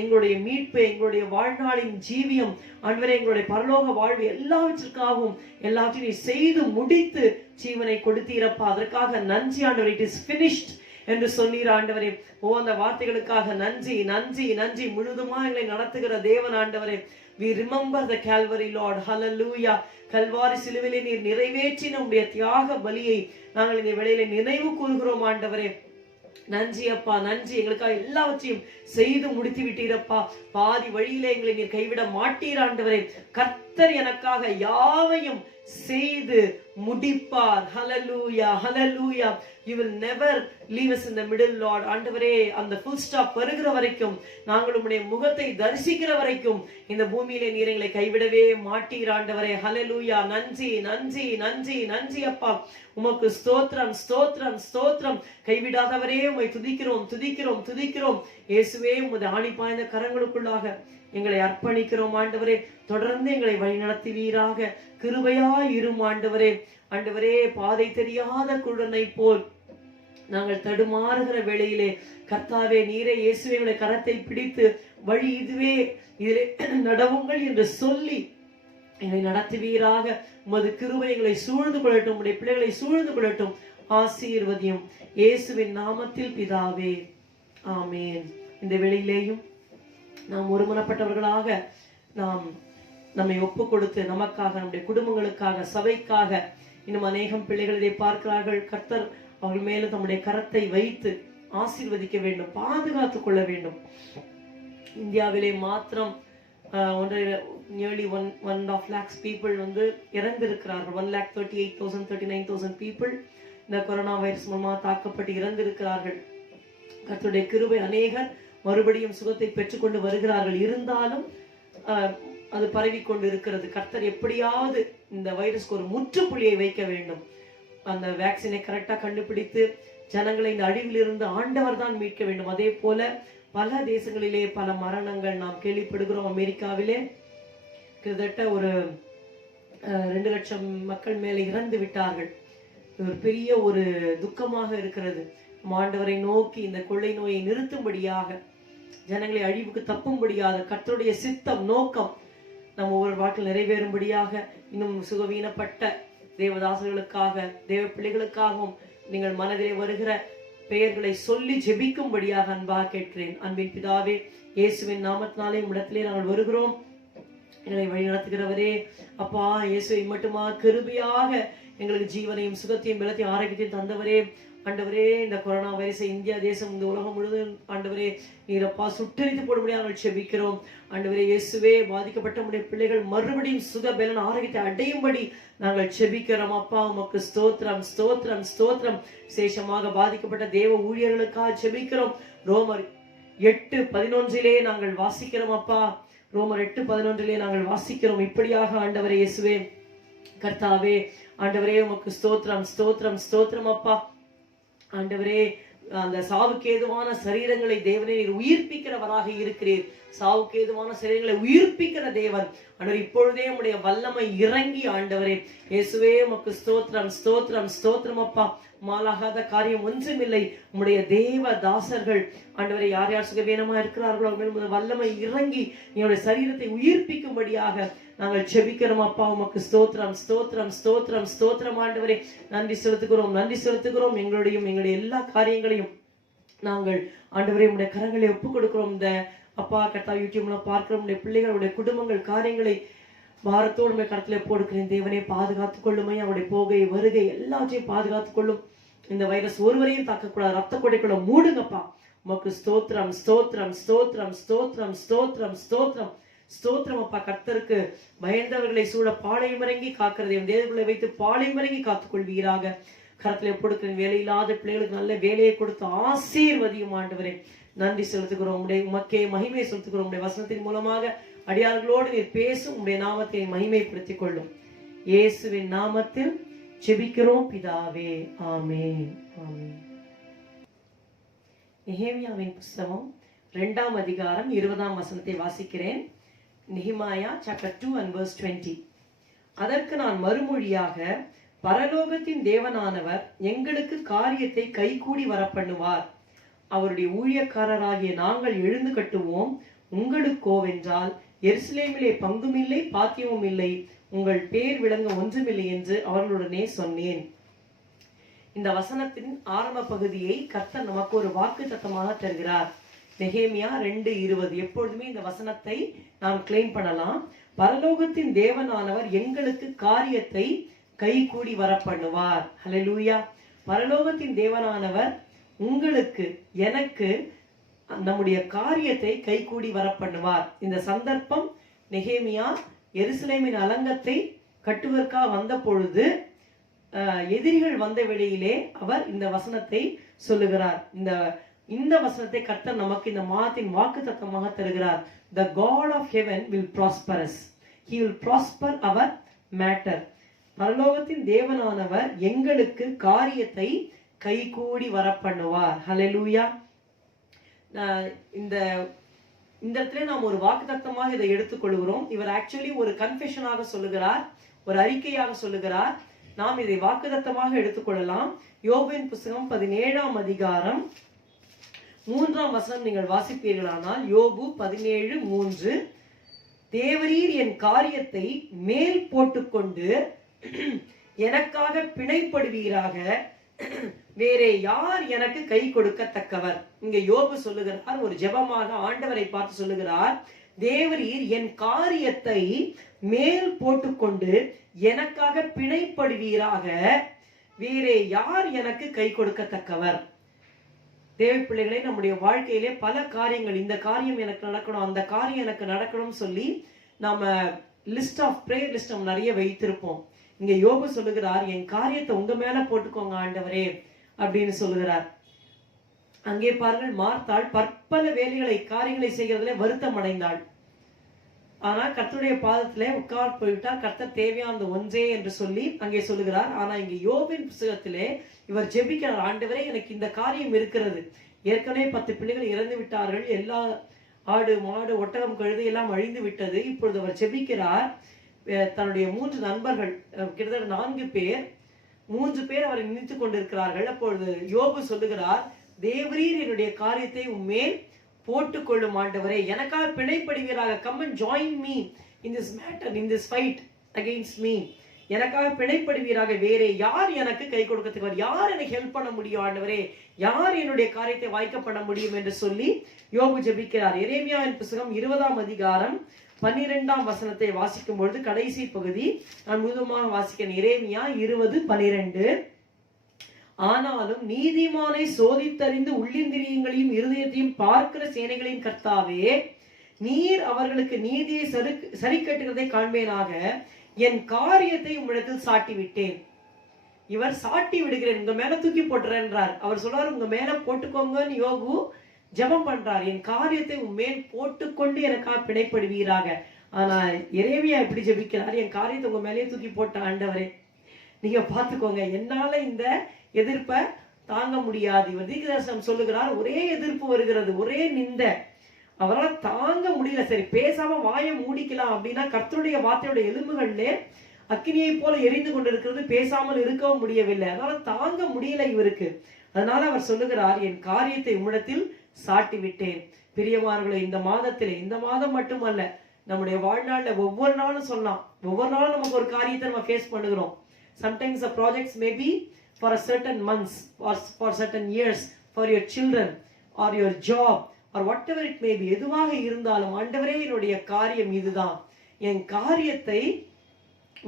எங்களுடைய மீட்பு, எங்களுடைய வாழ்நாளின் ஜீவியம், ஆண்டவரே எங்களுடைய பரலோக வாழ்வு எல்லாவற்றிற்காகவும் எல்லாவற்றையும் நீர் செய்து முடித்து ஜீவனை கொடுத்தீரப்பா. அதற்காக நன்றி ஆண்டவரே. இட் இஸ் finished என்று சொன்னீர் ஆண்டவரே. ஓ அந்த வார்த்தைகளுக்காக நன்றி நன்றி நன்றி. முழுதுமா எங்களை நடத்துகிற தேவன் ஆண்டவரே. we remember the Calvary Lord. hallelujah. Kalvari சிலுவையிலே நீர் நிறைவேற்றின உம்முடைய தியாக பலியை நாங்கள் இந்த வேளையிலே நினைவு கூறுகிறோம் ஆண்டவரே. நன்றி அப்பா, நன்றி. எங்களுக்காக எல்லாவற்றையும் செய்து முடித்து விட்டீரப்பா. பாதி வழியிலே எங்களை நீர் கைவிட மாட்டீர் ஆண்டவரே. கர்த்தர் எனக்காக யாவையும் செய்து முடிப்பார். ஹல்லேலூயா, ஹல்லேலூயா. You will never leave us in the middle, Lord. ஆண்டவரே, அந்த full stop வருகிற வரைக்கும், நாங்கள் உம்முடைய முகத்தை தரிசிக்கிற வரைக்கும் இந்த பூமியிலே நீர் எங்களை கைவிடவே மாட்டீர் ஆண்டவரே. ஹல்லேலூயா. நன்றி நன்றி நன்றி நன்றி அப்பா. உமக்கு ஸ்தோத்திரம் ஸ்தோத்திரம் ஸ்தோத்திரம். கைவிடாதவரே உம்மை துதிக்கிறோம் துதிக்கிறோம் துதிக்கிறோம். இயேசுவே உமது ஆணி பாய்ந்த கரங்களுக்குள்ளாக எங்களை அர்ப்பணிக்கிறோம் ஆண்டவரே. தொடர்ந்து எங்களை வழிநடத்துவீராக. கிருபையாய் இரும் ஆண்டவரே. ஆண்டவரே, பாதை தெரியாத குருடனை போல் நாங்கள் தடுமாறுகிற வேளையிலே கர்த்தாவே நீரே இயேசுவே எங்களை கரத்தை பிடித்து வழி இதுவே, இதிலே நடவுங்கள் என்று சொல்லி எங்களை நடத்துவீராக. உமது கிருபை எங்களை சூழ்ந்து கொள்ளட்டும், உம்முடைய பிள்ளைகளை சூழ்ந்து கொள்ளட்டும். ஆசீர்வதியும் இயேசுவின் நாமத்தில் பிதாவே, ஆமேன். இந்த வேளையிலேயும் நாம் ஒருமனப்பட்டவர்களாக நாம் நம்மை ஒப்பு கொடுத்து நமக்காக, நம்முடைய குடும்பங்களுக்காக, சபைக்காக இன்னும் அநேகம் பிள்ளைகள் இதை பார்க்கிறார்கள். கர்த்தர் அவர்கள் மேல தம்முடைய கரத்தை வைத்து ஆசீர்வதிக்க வேண்டும், பாதுகாத்துக் கொள்ள வேண்டும். இந்தியாவிலே மாத்திரம் nearly 1.5 lakhs people வந்து இறந்திருக்கிறார்கள். 1,38,000 39,000 people இந்த கொரோனா வைரஸ் மூலமா தாக்கப்பட்டு இறந்திருக்கிறார்கள். கர்த்தருடைய கிருபை, அநேகர் மறுபடியும் சுகத்தை பெற்றுக்கொண்டு வருகிறார்கள். இருந்தாலும் அது பரவி கொண்டு இருக்கிறது. கர்த்தர் எப்படியாவது இந்த வைரஸ்க்கு ஒரு முற்றுப்புள்ளியை வைக்க வேண்டும். அந்த வேக்சினை கரெக்டா கண்டுபிடித்து ஜனங்களை இந்த அழிவிலிருந்து ஆண்டவர் தான் மீட்க வேண்டும். அதே போல பல தேசங்களிலே பல மரணங்கள் நாம் கேள்விப்படுகிறோம். அமெரிக்காவிலே கிட்டத்தட்ட ஒரு 2 லட்சம் மக்கள் மேலே இறந்து விட்டார்கள். ஒரு பெரிய ஒரு துக்கமாக இருக்கிறது. ஆண்டவரை நோக்கி இந்த கொள்ளை நோயை நிறுத்தும்படியாக, ஜனங்களை அழிவுக்கு தப்பும்படியாக கர்த்தருடைய சித்தம், நோக்கம் வாழ்க்கையில் நிறைவேறும்படியாக இன்னும் சுகவீனப்பட்ட தேவதாசர்களுக்காக தேவ பிள்ளைகளுக்காகவும் நீங்கள் மனதிலே வருகிற பெயர்களை சொல்லி ஜெபிக்கும்படியாக அன்பாக கேட்கிறேன். அன்பின் பிதாவே, இயேசுவின் நாமத்தினாலே இடத்திலே நாங்கள் வருகிறோம். எங்களை வழி நடத்துகிறவரே அப்பா, இயேசுவை மட்டுமா கிருபையாக எங்களுக்கு ஜீவனையும் சுகத்தையும் பலத்தையும் ஆரோக்கியத்தையும் தந்தவரே, ஆண்டவரே, இந்த கொரோனா வைரஸை இந்தியா தேசம் இந்த உலகம் முழுவதும் ஆண்டவரே நீரப்பா சுட்டரித்து போடும்படியாக நாங்கள் செபிக்கிறோம். ஆண்டவரே இயேசுவே, பாதிக்கப்பட்ட நம்முடைய பிள்ளைகள் மறுபடியும் சுக பலன் ஆரோக்கியத்தை அடையும்படி நாங்கள் செபிக்கிறோம். அப்பா உமக்கு ஸ்தோத்திரம் ஸ்தோத்திரம் ஸ்தோத்திரம். விசேஷமாக பாதிக்கப்பட்ட தேவ ஊழியர்களுக்காக செபிக்கிறோம். ரோமர் 8:11 நாங்கள் வாசிக்கிறோம். அப்பா, ரோமர் 8:11 நாங்கள் வாசிக்கிறோம். இப்படியாக ஆண்டவரே இயேசுவே கர்த்தாவே, ஆண்டவரே உமக்கு ஸ்தோத்திரம் ஸ்தோத்திரம் ஸ்தோத்திரம். அப்பா ஆண்டவரே, அந்த சாவுக்கு ஏதுவான சரீரங்களை தேவனே நீர் உயிர்ப்பிக்கிறவராக இருக்கிறீர். சாவுக்கு ஏதுவான சரீரங்களை உயிர்ப்பிக்கிற தேவன் ஆண்டவர், இப்பொழுதே உம்முடைய வல்லமை இறங்கி ஆண்டவரே இயேசுவே உமக்கு ஸ்தோத்திரம் ஸ்தோத்திரம் ஸ்தோத்திரம். அப்பா, மாலாகாத காரியம் ஒன்றுமில்லை. உம்முடைய தேவ தாசர்கள் ஆண்டவரை யார் யார் சுகவீனமா இருக்கிறார்களோ அவர்கள் வல்லமை இறங்கி என்னுடைய சரீரத்தை உயிர்ப்பிக்கும்படியாக நாங்கள் செபிக்கிறோம். அப்பா உமக்கு ஸ்தோத்திரம் ஸ்தோத்திரம் ஸ்தோத்திரம் ஸ்தோத்திரம். ஆண்டவரே நன்றி செலுத்துகிறோம் நன்றி செலுத்துகிறோம். எங்களுடைய எல்லா காரியங்களையும் நாங்கள் ஆண்டவரே உடைய கரங்களை ஒப்புக் கொடுக்கிறோம். இந்த அப்பா கர்த்தா யூடியூப்ல பார்க்கிற உடைய பிள்ளைகளுடைய குடும்பங்கள் காரியங்களை பாரத்தோடு கருத்துல போடுக்கிறேன். தேவனே பாதுகாத்துக் கொள்ளுமே. அவருடைய போகை வருகை எல்லாத்தையும் பாதுகாத்துக் கொள்ளும். இந்த வைரஸ் ஒருவரையும் தாக்கக்கூடாது. ரத்த கொடைக்குள்ள மூடுங்கப்பா. உமக்கு ஸ்தோத்திரம் ஸ்தோத்திரம் ஸ்தோத்திரம் ஸ்தோத்திரம் ஸ்தோத்திரம் ஸ்தோத்திரம் ஸ்தோத்திரம். அப்பா, கர்த்தருக்கு பயந்தவர்களை சூழ பாளையம் இறங்கி காக்கிறதையும் தேவர்களை வைத்து பாளையம் இறங்கி காத்துக் கொள்வீராக. கரத்துல கொடுக்கிற வேலையில்லாத பிள்ளைகளுக்கு நல்ல வேலையை கொடுத்து ஆசீர்வதியும் ஆண்டவரே. நன்றி செலுத்துகிறோம். உமக்கே மகிமை செலுத்துகிறோம். உடைய வசனத்தின் மூலமாக அடியார்களோடு நீர் பேசும். உடைய நாமத்தை மகிமைப்படுத்திக் கொள்ளும். இயேசுவின் நாமத்தில் ஜெபிக்கிறோம் பிதாவே, ஆமென் ஆமென். நெகேமியாவின் புஸ்தகம் 2ஆம் அதிகாரம் 20ஆம் வசனத்தை வாசிக்கிறேன். நெகேமியா chapter 2 and verse 20. அதற்கு நான் மறுமொழியாக, பரலோகத்தின் தேவனானவர் எங்களுக்கு காரியத்தை கைகூடி வரப்பண்ணுவார். அவருடைய ஊழியக்காரராகிய நாங்கள் எழுந்து கட்டுவோம். உங்களுக்கோவென்றால் எருசலேமிலே பங்கும் இல்லை பாக்கியமும் இல்லை, உங்கள் பேர் விளங்க ஒன்றுமில்லை என்று அவர்களுடனே சொன்னேன். இந்த வசனத்தின் ஆரம்ப பகுதியை கர்த்தர் நமக்கு ஒரு வாக்கு தத்தமாக தருகிறார். நெகேமியா 2:20. எப்பொழுதுமே இந்த வசனத்தை நாம் கிளைம் பண்ணலாம். பரலோகத்தின் தேவனானவர் எங்களுக்கு காரியத்தை கைகூடி வரப்பண்ணுவார். ஹல்லேலூயா. பரலோகத்தின் தேவனானவர் உங்களுக்கு எனக்கு நம்முடைய காரியத்தை கைகூடி வரப்பண்ணுவார். இந்த சந்தர்ப்பம் நெகேமியா எருசலேமின் அலங்கத்தை கட்டுவதற்காக வந்த பொழுது எதிரிகள் வந்த வேளையிலே அவர் இந்த வசனத்தை சொல்லுகிறார். இந்த வசனத்தை கர்த்தர் நமக்கு இந்த மாதத்தின் வாக்கு தத்தமாக தருகிறார். The God of heaven will prosper us. He will prosper our matter. பரலோகத்தின் தேவனானவர் எங்களுக்கு காரியத்தை கைகூடி வரப்பண்ணுவார். ஹல்லேலூயா. இந்த இடத்துல நாம் ஒரு வாக்குத்தத்தமாக இதை எடுத்துக்கொள்கிறோம். இவர் ஆக்சுவலி ஒரு கன்ஃபெஷனாக சொல்லுகிறார், ஒரு அறிக்கையாக சொல்லுகிறார். நாம் இதை வாக்குத்தத்தமாக எடுத்துக்கொள்ளலாம். யோபுவின் புத்தகம் 17ஆம் அதிகாரம் 3ஆம் வசனம் நீங்கள் வாசிப்பீர்களானால், யோபு 17:3, தேவரீர் என் காரியத்தை மேல் போட்டுக்கொண்டு எனக்காக பிணைப்படுவீராக, வேறே யார் எனக்கு கை கொடுக்கத்தக்கவர். இங்க யோபு சொல்லுகிறார், ஒரு ஜெபமாக ஆண்டவரை பார்த்து சொல்லுகிறார், தேவரீர் என் காரியத்தை மேல் போட்டுக்கொண்டு எனக்காக பிணைப்படுவீராக, வேறே யார் எனக்கு கை கொடுக்கத்தக்கவர். தேவ பிள்ளைகளே, நம்முடைய வாழ்க்கையிலே பல காரியங்கள், இந்த காரியம் எனக்கு நடக்கணும், அந்த காரியம் எனக்கு நடக்கணும் சொல்லி நாம லிஸ்ட் ஆஃப் பிரேயர் லிஸ்ட் நம்ம நிறைய வைத்திருப்போம். இங்க யோபு சொல்லுகிறார், என் காரியத்தை உங்க மேல போட்டுக்கோங்க ஆண்டவரே அப்படின்னு சொல்லுகிறார். அங்கே பாருங்கள், மார்த்தாள் பற்பல காரியங்களை செய்கிறதுல வருத்தம் அடைந்தாள். ஆனா கர்த்தருடைய பாதத்திலே உட்கார் போய்விட்டா, கர்த்தர் தேவையான ஒன்றே என்று சொல்லி அங்கே சொல்லுகிறார். ஆனா இங்க யோபின் புத்தகத்திலே இவர் ஜெபிக்கிறார், ஆண்டவரே எனக்கு இந்த காரியம் இருக்கிறது, ஏற்கனவே 10 பிள்ளைகள் இறந்து விட்டார்கள், எல்லா ஆடு மாடு ஒட்டகம் கழுதை எல்லாம் அழிந்து விட்டது. இப்பொழுது அவர் ஜெபிக்கிறார். தன்னுடைய 3 நண்பர்கள், கிட்டத்தட்ட 4 பேர், 3 பேர் அவரை நினைத்து கொண்டிருக்கிறார்கள். அப்பொழுது யோபு சொல்லுகிறார், தேவரீர் என்னுடைய காரியத்தை உம்மேல் போட்டுக்கொள்ளும் ஆண்டவரே, எனக்காக பிணைப்படுவீராக, come and join me, in this matter, in this fight against me. எனக்காக பிணைப்படுவீராக. வேற யார் எனக்கு கை கொடுக்கிறதுக்கு, யார் எனக்கு ஹெல்ப் பண்ண முடியும் ஆண்டவரே, யார் என்னுடைய காரியத்தை வாய்க்க பண்ண முடியும் என்று சொல்லி யோபு ஜெபிக்கிறார். எரேமியாவின் புத்தகம் 20ஆம் அதிகாரம் 12ஆம் வசனத்தை வாசிக்கும் பொழுது கடைசி பகுதி நான் முழுவதுமாக வாசிக்கிறேன். எரேமியா 20:12. ஆனாலும் நீதிமானை சோதித்தறிந்து உள்ளிந்திரியங்களையும் இருதயத்தையும் பார்க்கிற சேனைகளின் கர்த்தாவே, நீர் அவர்களுக்கு நீதியை சரி கட்டுகிறதை காண்பேனாக. என் காரியத்தை உம்மிடத்தில் சாட்டி விட்டேன். இவர் சாட்டி விடுகிறேன், உங்க மேல தூக்கி போட்டுறேன்றார். அவர் சொல்றாரு, உங்க மேல போட்டுக்கோங்கன்னு யோபு ஜெபம் பண்றார். என் காரியத்தை உண்மையில் போட்டுக்கொண்டு எனக்காக பிணைப்படுவீராக. ஆனா எரேமியா எப்படி ஜெபிக்கிறார், என் காரியத்தை உங்க மேலேயே தூக்கி போட்ட ஆண்டவரே, நீங்க பாத்துக்கோங்க, என்னால இந்த எதிர்ப்பை தாங்க முடியாது. இவர் தீர்க்கதரிசனம் சொல்லுகிறார், ஒரே எதிர்ப்பு வருகிறது, ஒரே நிந்த, அவரால் தாங்க முடியல. சரி பேசாம வாயை மூடிக்கலாம் அப்படின்னா கர்த்தருடைய வார்த்தையோட எலும்புகள்ல அக்கினியை போல எரிந்து கொண்டிருக்கிறது, பேசாமல் இருக்கவும் முடியவில்லை. அதனால தாங்க முடியல இவருக்கு. அதனால அவர் சொல்லுகிறார், என் காரியத்தை உம்மிடத்தில் சாட்டி விட்டேன். பிரியமானவர்களே, இந்த மாதத்திலே, இந்த மாதம் மட்டுமல்ல, நம்முடைய வாழ்நாள்ல ஒவ்வொரு நாளும் சொல்லலாம், ஒவ்வொரு நாளும் நமக்கு ஒரு காரியத்தை நம்ம ஃபேஸ் பண்ணுகிறோம். Sometimes the projects may be for a certain months or for certain years, for your children or your job or whatever it may be. எதுவாக இருந்தாலும் ஆண்டவரே, என்னுடைய காரியம் இதுதான், என் காரியத்தை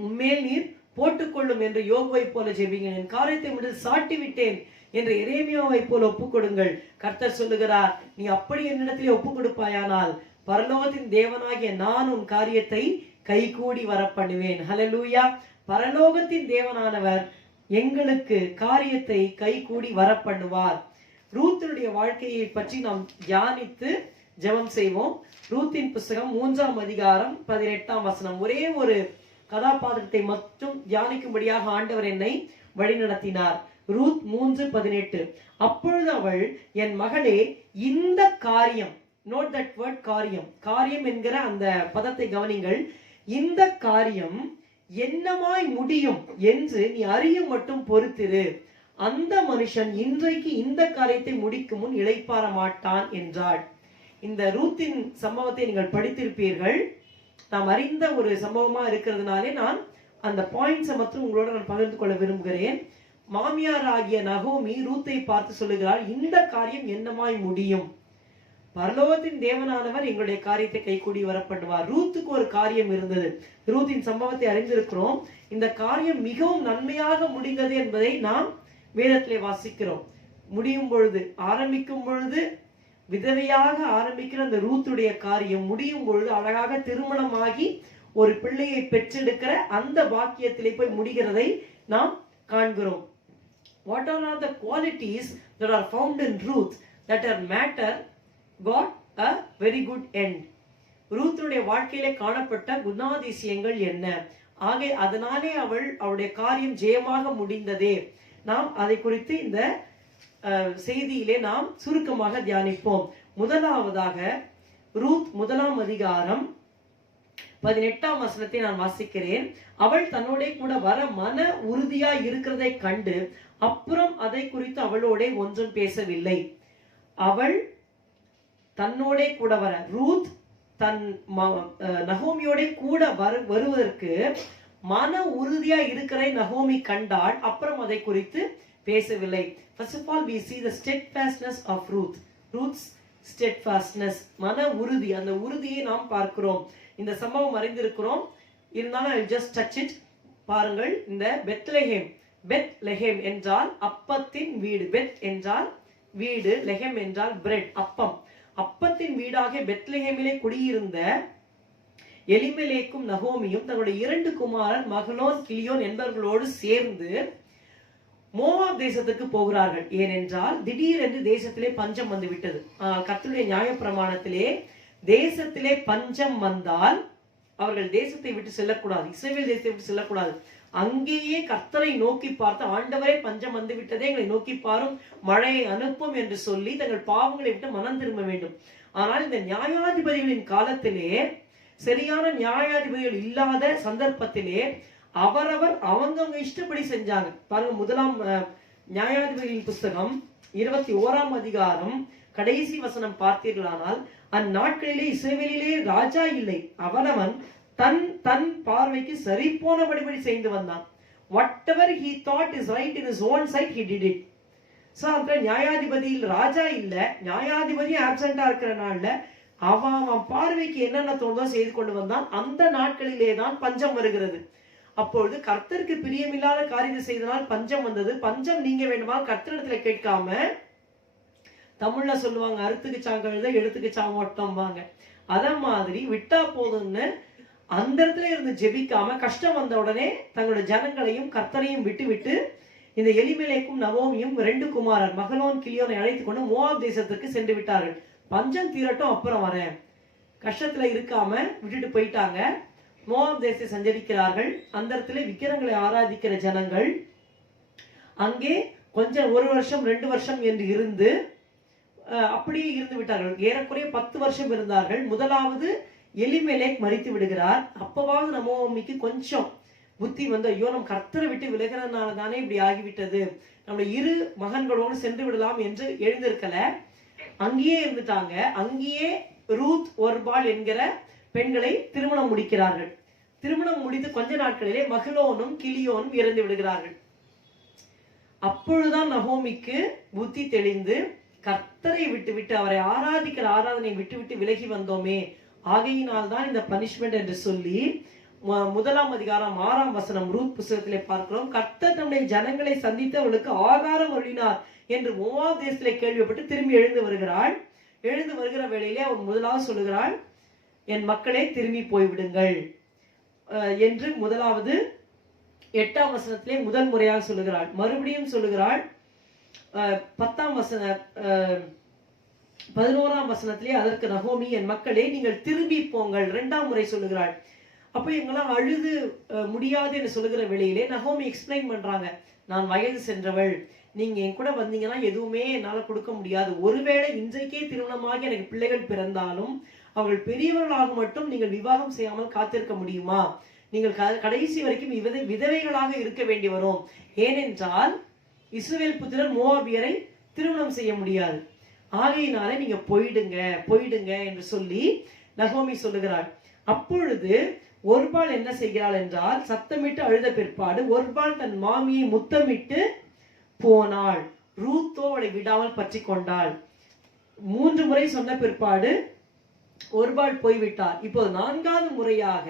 உம்மேல் நீர் போட்டுக்கொள்ளும் என்று யோபுவை போல ஜெபிங்க. என் காரியத்தை உம்மிடத்தில் சாட்டி விட்டேன் என்று எரேமியாவை போல ஒப்புக் கொடுங்கள். கர்த்தர் சொல்லுகிறார், நீ அப்படி என்னிடத்திலே ஒப்புக் கொடுப்பாயானால் பரலோகத்தின் தேவனாகிய நான் உன் காரியத்தை கைகூடி வர பண்ணுவேன். ஹல்லேலூயா. பரலோகத்தின் தேவனானவர் எங்களுக்கு காரியத்தை கைகூடி வர பண்ணுவார். ரூத்தினுடைய வாழ்க்கையை பற்றி நாம் தியானித்து ஜெபம் செய்வோம். ரூத்தின் புத்தகம் 3ஆம் அதிகாரம் 18ஆம் வசனம். ஒரே ஒரு கதாபாத்திரத்தை மட்டும் தியானிக்கும்படியாக ஆண்டவர் என்னை வழிநடத்தினார். ரூத் 3:18. அப்பொழுது அவள், என் மகளே, இந்த காரியம், நோட் தட் வேர்ட், காரியம், காரியம் என்கிற அந்த பதத்தை கவனிங்கள், இந்த காரியம் என்னமாய் முடியும் என்று நீ அறியும் மட்டும் பொறுத்திரு. அந்த மனுஷன் இன்றைக்கு இந்த காரியத்தை முடிக்கும் முன் இளைப்பாற மாட்டான் என்றாள். இந்த ரூத்தின் சம்பவத்தை நீங்கள் படித்திருப்பீர்கள். நாம் அறிந்த ஒரு சம்பவமா இருக்கிறதுனாலே நான் அந்த பாயிண்ட்ஸை மட்டும் உங்களோட நான் பகிர்ந்து கொள்ள விரும்புகிறேன். மாமியார் ஆகிய நகோமி ரூத்தை பார்த்து சொல்லுகிறாள், இந்த காரியம் என்னமாய் முடியும்? பரலோகத்தின் தேவனானவர் எங்களுடைய காரியத்தை கைகூடி வர பண்ணுவார். ரூத்துக்கு ஒரு காரியம் இருந்தது. ரூத்தின் சம்பவத்தை அறிந்திருக்கிறோம். இந்த காரியம் மிகவும் நன்மையாக முடிந்தது என்பதை நாம் வேதத்திலே வாசிக்கிறோம். முடியும் பொழுது, ஆரம்பிக்கும் பொழுது விதவையாக ஆரம்பிக்கிற அந்த ரூத்துடைய காரியம் முடியும் பொழுது அழகாக திருமணமாகி ஒரு பிள்ளையை பெற்றெடுக்கிற அந்த பாக்கியத்திலே போய் முடிகிறதை நாம் காண்கிறோம். What are the qualities that are found in Ruth that are matter got a very good end? ரூத்துடைய வாழ்க்கையிலே காணப்பட்ட குணாதிசயங்கள் என்ன? ஆகவே அதனாலே அவளுடைய காரியம் ஜெயமாக முடிந்ததே. நாம் அதை குறித்து இந்த செய்தியிலே நாம் சுருக்கமாக தியானிப்போம். முதலாவதாக ரூத் 1ஆம் அதிகாரம் 18ஆம் வசனத்தை நான் வாசிக்கிறேன். அவள் தன்னோட கூட வர மன உறுதியா இருக்கிறதை கண்டு அப்புறம் அதை குறித்து அவளோட ஒன்றும் பேசவில்லை. அவள் தன்னோட கூட வர, ரூத் தன் நகோமியோட கூட வருவதற்கு மன உறுதியா இருக்கிற நகோமி கண்டாள். அப்புறம் அதை குறித்து பேசவில்லை. First of all, we see the steadfastness of Ruth. Ruth's steadfastness, மன உறுதி, அந்த உறுதியை நாம் பார்க்கிறோம். இந்த சம்பவம் அறிந்திருக்கிறோம். இருந்தாலும் I just touch it. பாருங்கள், இந்த பெத்லெஹேம், பெத்லெஹேம் என்றால் அப்பத்தின் வீடு. பெத் என்றால் வீடு, லெஹெம் என்றால் பிரெட், அப்பம். அப்பத்தின் வீடாக பெத்லெஹேமிலே குடியிருந்த எலிமெலேக்கும் நகோமியும் தன்னுடைய 2 குமாரர் மகலோன் கிலியோன் என்பவர்களோடு சேர்ந்து மோவாப் தேசத்துக்கு போகிறார்கள். ஏனென்றால் திடீரென்று தேசத்திலே பஞ்சம் வந்து விட்டது. கர்த்தருடைய நியாயப்பிரமாணத்திலே தேசத்திலே பஞ்சம் வந்தால் அவர்கள் தேசத்தை விட்டு செல்லக்கூடாது, இஸ்ரவேல் தேசத்தை விட்டு செல்லக்கூடாது. அங்கேயே கர்த்தரை நோக்கி பார்த்து, ஆண்டவரே பஞ்சம் வந்து விட்டதே, எங்களை நோக்கி பாரும், மழையை அனுப்பும் என்று சொல்லி தங்கள் பாவங்களை விட்டு மனம் திரும்ப வேண்டும். ஆனால் இந்த நியாயாதிபதிகளின் காலத்திலே, சரியான நியாயாதிபதிகள் இல்லாத சந்தர்ப்பத்திலே அவரவர் அவங்க இஷ்டப்படி செஞ்சாங்க. பாருங்க, 1ஆம் நியாயாதிபதிகளின் புஸ்தகம் 21ஆம் அதிகாரம் கடைசி வசனம் பார்த்தீர்களானால், அந்நாட்களிலே இஸ்ரவேலிலே ராஜா இல்லை, அவனவன் தன் தன் பார்வைக்கு சரி போனபடி செய்து வந்தான். whatever he thought is right in his own sight, he did it. So அந்த நியாயாதிபதியில் ராஜா இல்ல, நியாயாதிபதி ஆப்சென்டா இருக்கிற நாள்ல அவன் பார்வைக்கு என்னென்ன தோணுதோ செய்து கொண்டு வந்தான். அந்த நாட்களிலே தான் பஞ்சம் வருகிறது. அப்பொழுது கர்த்தருக்கு பிரியமில்லாத காரியத்தை செய்தனால் பஞ்சம் வந்தது. பஞ்சம் நீங்க வேண்டுமா கர்த்தரிடத்துல கேட்காம, தமிழ்ல சொல்லுவாங்க அறுத்துக்கு சாங்கழுத எடுத்துக்கு சாங்கோட்டம்பாங்க, அத மாதிரி விட்டா போதும்னு அந்த இடத்துல இருந்து ஜெபிக்காம கஷ்டம் வந்த உடனே தங்களுடைய ஜனங்களையும் கர்த்தரையும் விட்டு விட்டு இந்த எலிமெலேக்கும் நவோமியும் 2 குமாரர் மகலோன் கிலியோனை அழைத்துக் கொண்டு மோவாப் தேசத்திற்கு சென்று விட்டார்கள். பஞ்சம் தீரட்டும் அப்புறம் வரேன், கஷ்டத்துல இருக்காம விட்டுட்டு போயிட்டாங்க. மோவாப் தேசத்தை சஞ்சரிக்கிறார்கள். அந்த இடத்துல விக்கிரங்களை ஆராதிக்கிற ஜனங்கள் அங்கே கொஞ்சம் 1 வருஷம் 2 வருஷம் என்று இருந்து அப்படியே இருந்து விட்டார்கள். ஏறக்குறைய 10 வருஷம் இருந்தார்கள். முதலாவது எலிமெலேக் மரித்து விடுகிறார். அப்பவாவது நவோமிக்கு கொஞ்சம் புத்தி வந்து, ஐயோ நம்ம கர்த்தரை விட்டு விலகிறதுனால தானே இப்படி ஆகிவிட்டது, நம்முடைய 2 மகன்களோடு சென்று விடலாம் என்று எழுந்திருக்கல, அங்கேயே இருந்துட்டாங்க. அங்கேயே ரூத் ஒர்பால் என்கிற பெண்களை திருமணம் முடிக்கிறார்கள். திருமணம் முடித்து கொஞ்ச நாட்களிலே மகலோனும் கிலியோனும் இறந்து விடுகிறார்கள். அப்பொழுதுதான் நகோமிக்கு புத்தி தெளிந்து, கர்த்தரை விட்டு அவரை ஆராதிக்கிற ஆராதனை விட்டு விலகி வந்தோமே, ஆகையினால் தான் இந்த பனிஷ்மெண்ட் என்று சொல்லி 1ஆம் அதிகாரம் 6ஆம் வசனம் ரூத் புத்தகத்திலே பார்க்கிறோம். கர்த்தர் நம்முடைய ஜனங்களை சந்தித்து அவளுக்கு ஆகாரம் அருளினார் என்று மோவாப் தேசத்திலே கேள்விப்பட்டு திரும்பி எழுந்து வருகிறாள். எழுந்து வருகிற வேளையிலே அவன் முதலாவது சொல்லுகிறாள், என் மக்களே திரும்பி போய்விடுங்கள் என்று முதலாவது 8ஆம் வசனத்திலே முதல் முறையாக சொல்லுகிறாள். மறுபடியும் சொல்லுகிறாள் 11ஆம் வசனத்திலே அதற்கு நகோமி, என் மக்களே நீங்கள் திரும்பி போங்கள் 2ஆம் முறை சொல்லுகிறாள். அப்ப இவங்கெல்லாம் அழுது முடியாது என்று சொல்லுகிற வேளையிலே நகோமி எக்ஸ்பிளைன் பண்றாங்க, நான் வயது சென்றவள், நீங்க என் கூட வந்தீங்கன்னா எதுவுமே என்னால கொடுக்க முடியாது. ஒருவேளை இன்றைக்கே திருமணமாகி எனக்கு பிள்ளைகள் பிறந்தாலும் அவர்கள் பெரியவர்களாக மட்டும் நீங்கள் விவாகம் செய்யாமல் காத்திருக்க முடியுமா? நீங்கள் கடைசி வரைக்கும் விதவைகளாக இருக்க வேண்டி வரும். ஏனென்றால் இஸ்ரவேல் புத்திரர் மோவாபியரை திருமணம் செய்ய முடியாது. ஆகையினாலே நீங்க போயிடுங்க என்று சொல்லி நகோமி சொல்லுகிறாள். அப்பொழுது ஒருபாள் என்ன செய்கிறாள் என்றால், சத்தமிட்டு அழுத பிற்பாடு ஒருபாள் தன் மாமியை முத்தமிட்டு போனாள். ரூத்தோ அவளை விடாமல் பற்றி கொண்டாள். 3 முறை சொன்ன பிற்பாடு ஒருபாள் போய்விட்டார். இப்போது 4வது முறையாக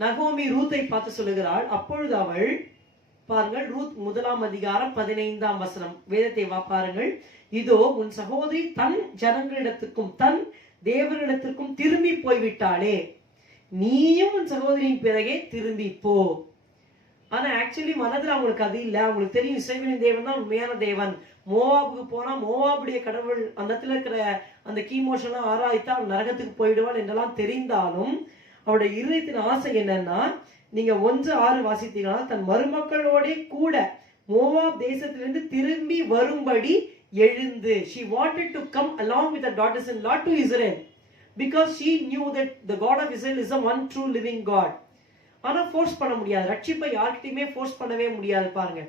நகோமி ரூத்தை பார்த்து சொல்லுகிறாள். அப்பொழுது அவள், பாருங்கள் ரூத் 1ஆம் அதிகாரம் 15ஆம் வசனம் வேதத்தை பாருங்கள். இதோ உன் சகோதரி தன் ஜனங்களிடத்துக்கும் தன் தேவனிடத்திற்கும் திரும்பி போய்விட்டாளே, நீயும் உன் சகோதரியின் பிறகே திரும்பி போ. ஆனா ஆக்சுவலி மனதுல அவங்களுக்கு அது இல்ல. அவங்களுக்கு தெரியும் இஸ்ரவேலின் தேவன் தான் உண்மையான தேவன். மோவாபுக்கு போனா மோவாபுடைய கடவுள் அந்த இடத்துல இருக்கிற அந்த கீமோஷன்லாம் ஆராய்த்தா அவள் நரகத்துக்கு போயிடுவாள் என்றெல்லாம் தெரிந்தாலும் அவருடைய இருதயத்தின் ஆசை என்னன்னா, நீங்க 1:6 வாசித்தீங்கன்னா, தன் மருமக்களோட கூட மோவாப் தேசத்திலிருந்து திரும்பி வரும்படி எழுந்து, she wanted to come along with her daughters-in-law to Israel because she knew that the God of Israel is the one true living God. ஆனா ஃபோர்ஸ் பண்ண முடியாது. ரட்சிப்பை யார்கிட்டயுமே ஃபோர்ஸ் பண்ணவே முடியாது. பாருங்க,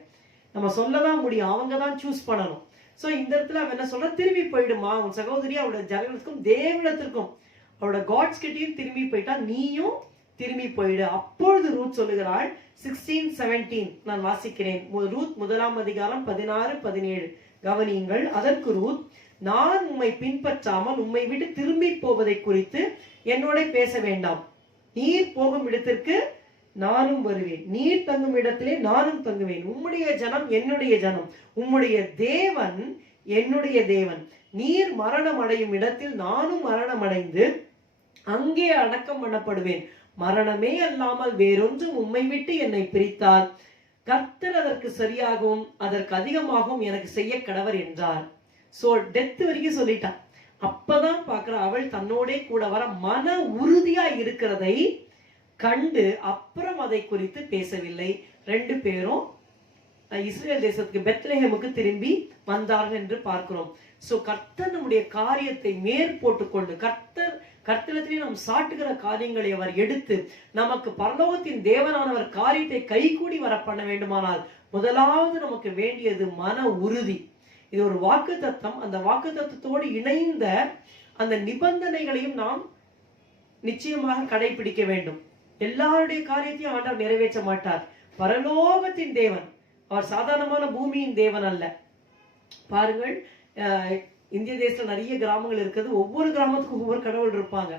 நம்ம சொல்லதான் முடியும், அவங்க தான் சூஸ் பண்ணணும். சோ இந்த இடத்துல அவன் என்ன சொல்ற, திரும்பி போயிடுமா, உன் சகோதரி அவளோட ஜனங்களுக்கும் தேவனத்திற்கும் அவளோட காட்ஸ் கிட்டையும் திரும்பி போயிட்டா, நீயும் திரும்பி போயிடு. அப்பொழுது ரூத் சொல்லுகிறாள், 16-17 நான் வாசிக்கிறேன். ரூத் 1ஆம் அதிகாரம் 16-17 கவனியுங்கள். அதற்கு ரூத், நான் உம்மை பின்பற்றாமல் உம்மை விட்டு திரும்பி போவதை குறித்து என்னோட பேச வேண்டாம். நீர் போகும் இடத்திற்கு நானும் வருவேன், நீர் தங்கும் இடத்திலே நானும் தங்குவேன். உம்முடைய ஜனம் என்னுடைய ஜனம், உம்முடைய தேவன் என்னுடைய தேவன். நீர் மரணம் அடையும் இடத்தில் நானும் மரணம் அடைந்து அங்கே அடக்கம் பண்ணப்படுவேன். மரணமே அல்லாமல் வேறொன்றும் உம்மை விட்டு என்னை பிரித்தால் கர்த்தர் அதற்கு சரியாகவும் அதற்கு அதிகமாகவும் எனக்கு செய்ய கடவர் என்றார். சோ டெத் வரைக்கும் சொல்லிட்டான். அப்பதான் பாக்குற அவள் தன்னோட கூட வர மன உறுதியா இருக்கிறதை கண்டு அப்புறம் அதை குறித்து பேசவில்லை. 2 பேரும் இஸ்ரேல் தேசத்துக்கு பெத்லெஹேமுக்கு திரும்பி வந்தார்கள் என்று பார்க்கிறோம். சோ கர்த்தர் நம்முடைய காரியத்தை மேற்போட்டு கொண்டு கர்த்தரிடத்திலே நாம் சாட்டுகிற காரியங்களை அவர் எடுத்து நமக்கு பரலோகத்தின் தேவனானவர் காரியத்தை கைகூடி வர பண்ண வேண்டுமானால் முதலாவது நமக்கு வேண்டியது மன உறுதி. இது ஒரு வாக்குத்தத்தம். அந்த வாக்குத்தத்தத்தோடு இணைந்த அந்த நிபந்தனைகளையும் நாம் நிச்சயமாக கடைபிடிக்க வேண்டும். எல்லாருடைய காரியத்தையும் ஆண்டவர் நிறைவேற்ற மாட்டார். பரலோகத்தின் தேவன், அவர் சாதாரணமான பூமியின் தேவன் அல்ல. பாருங்கள், இந்திய தேசத்துல நிறைய கிராமங்கள் இருக்குது. ஒவ்வொரு கிராமத்துக்கும் ஒவ்வொரு கடவுள் இருப்பாங்க.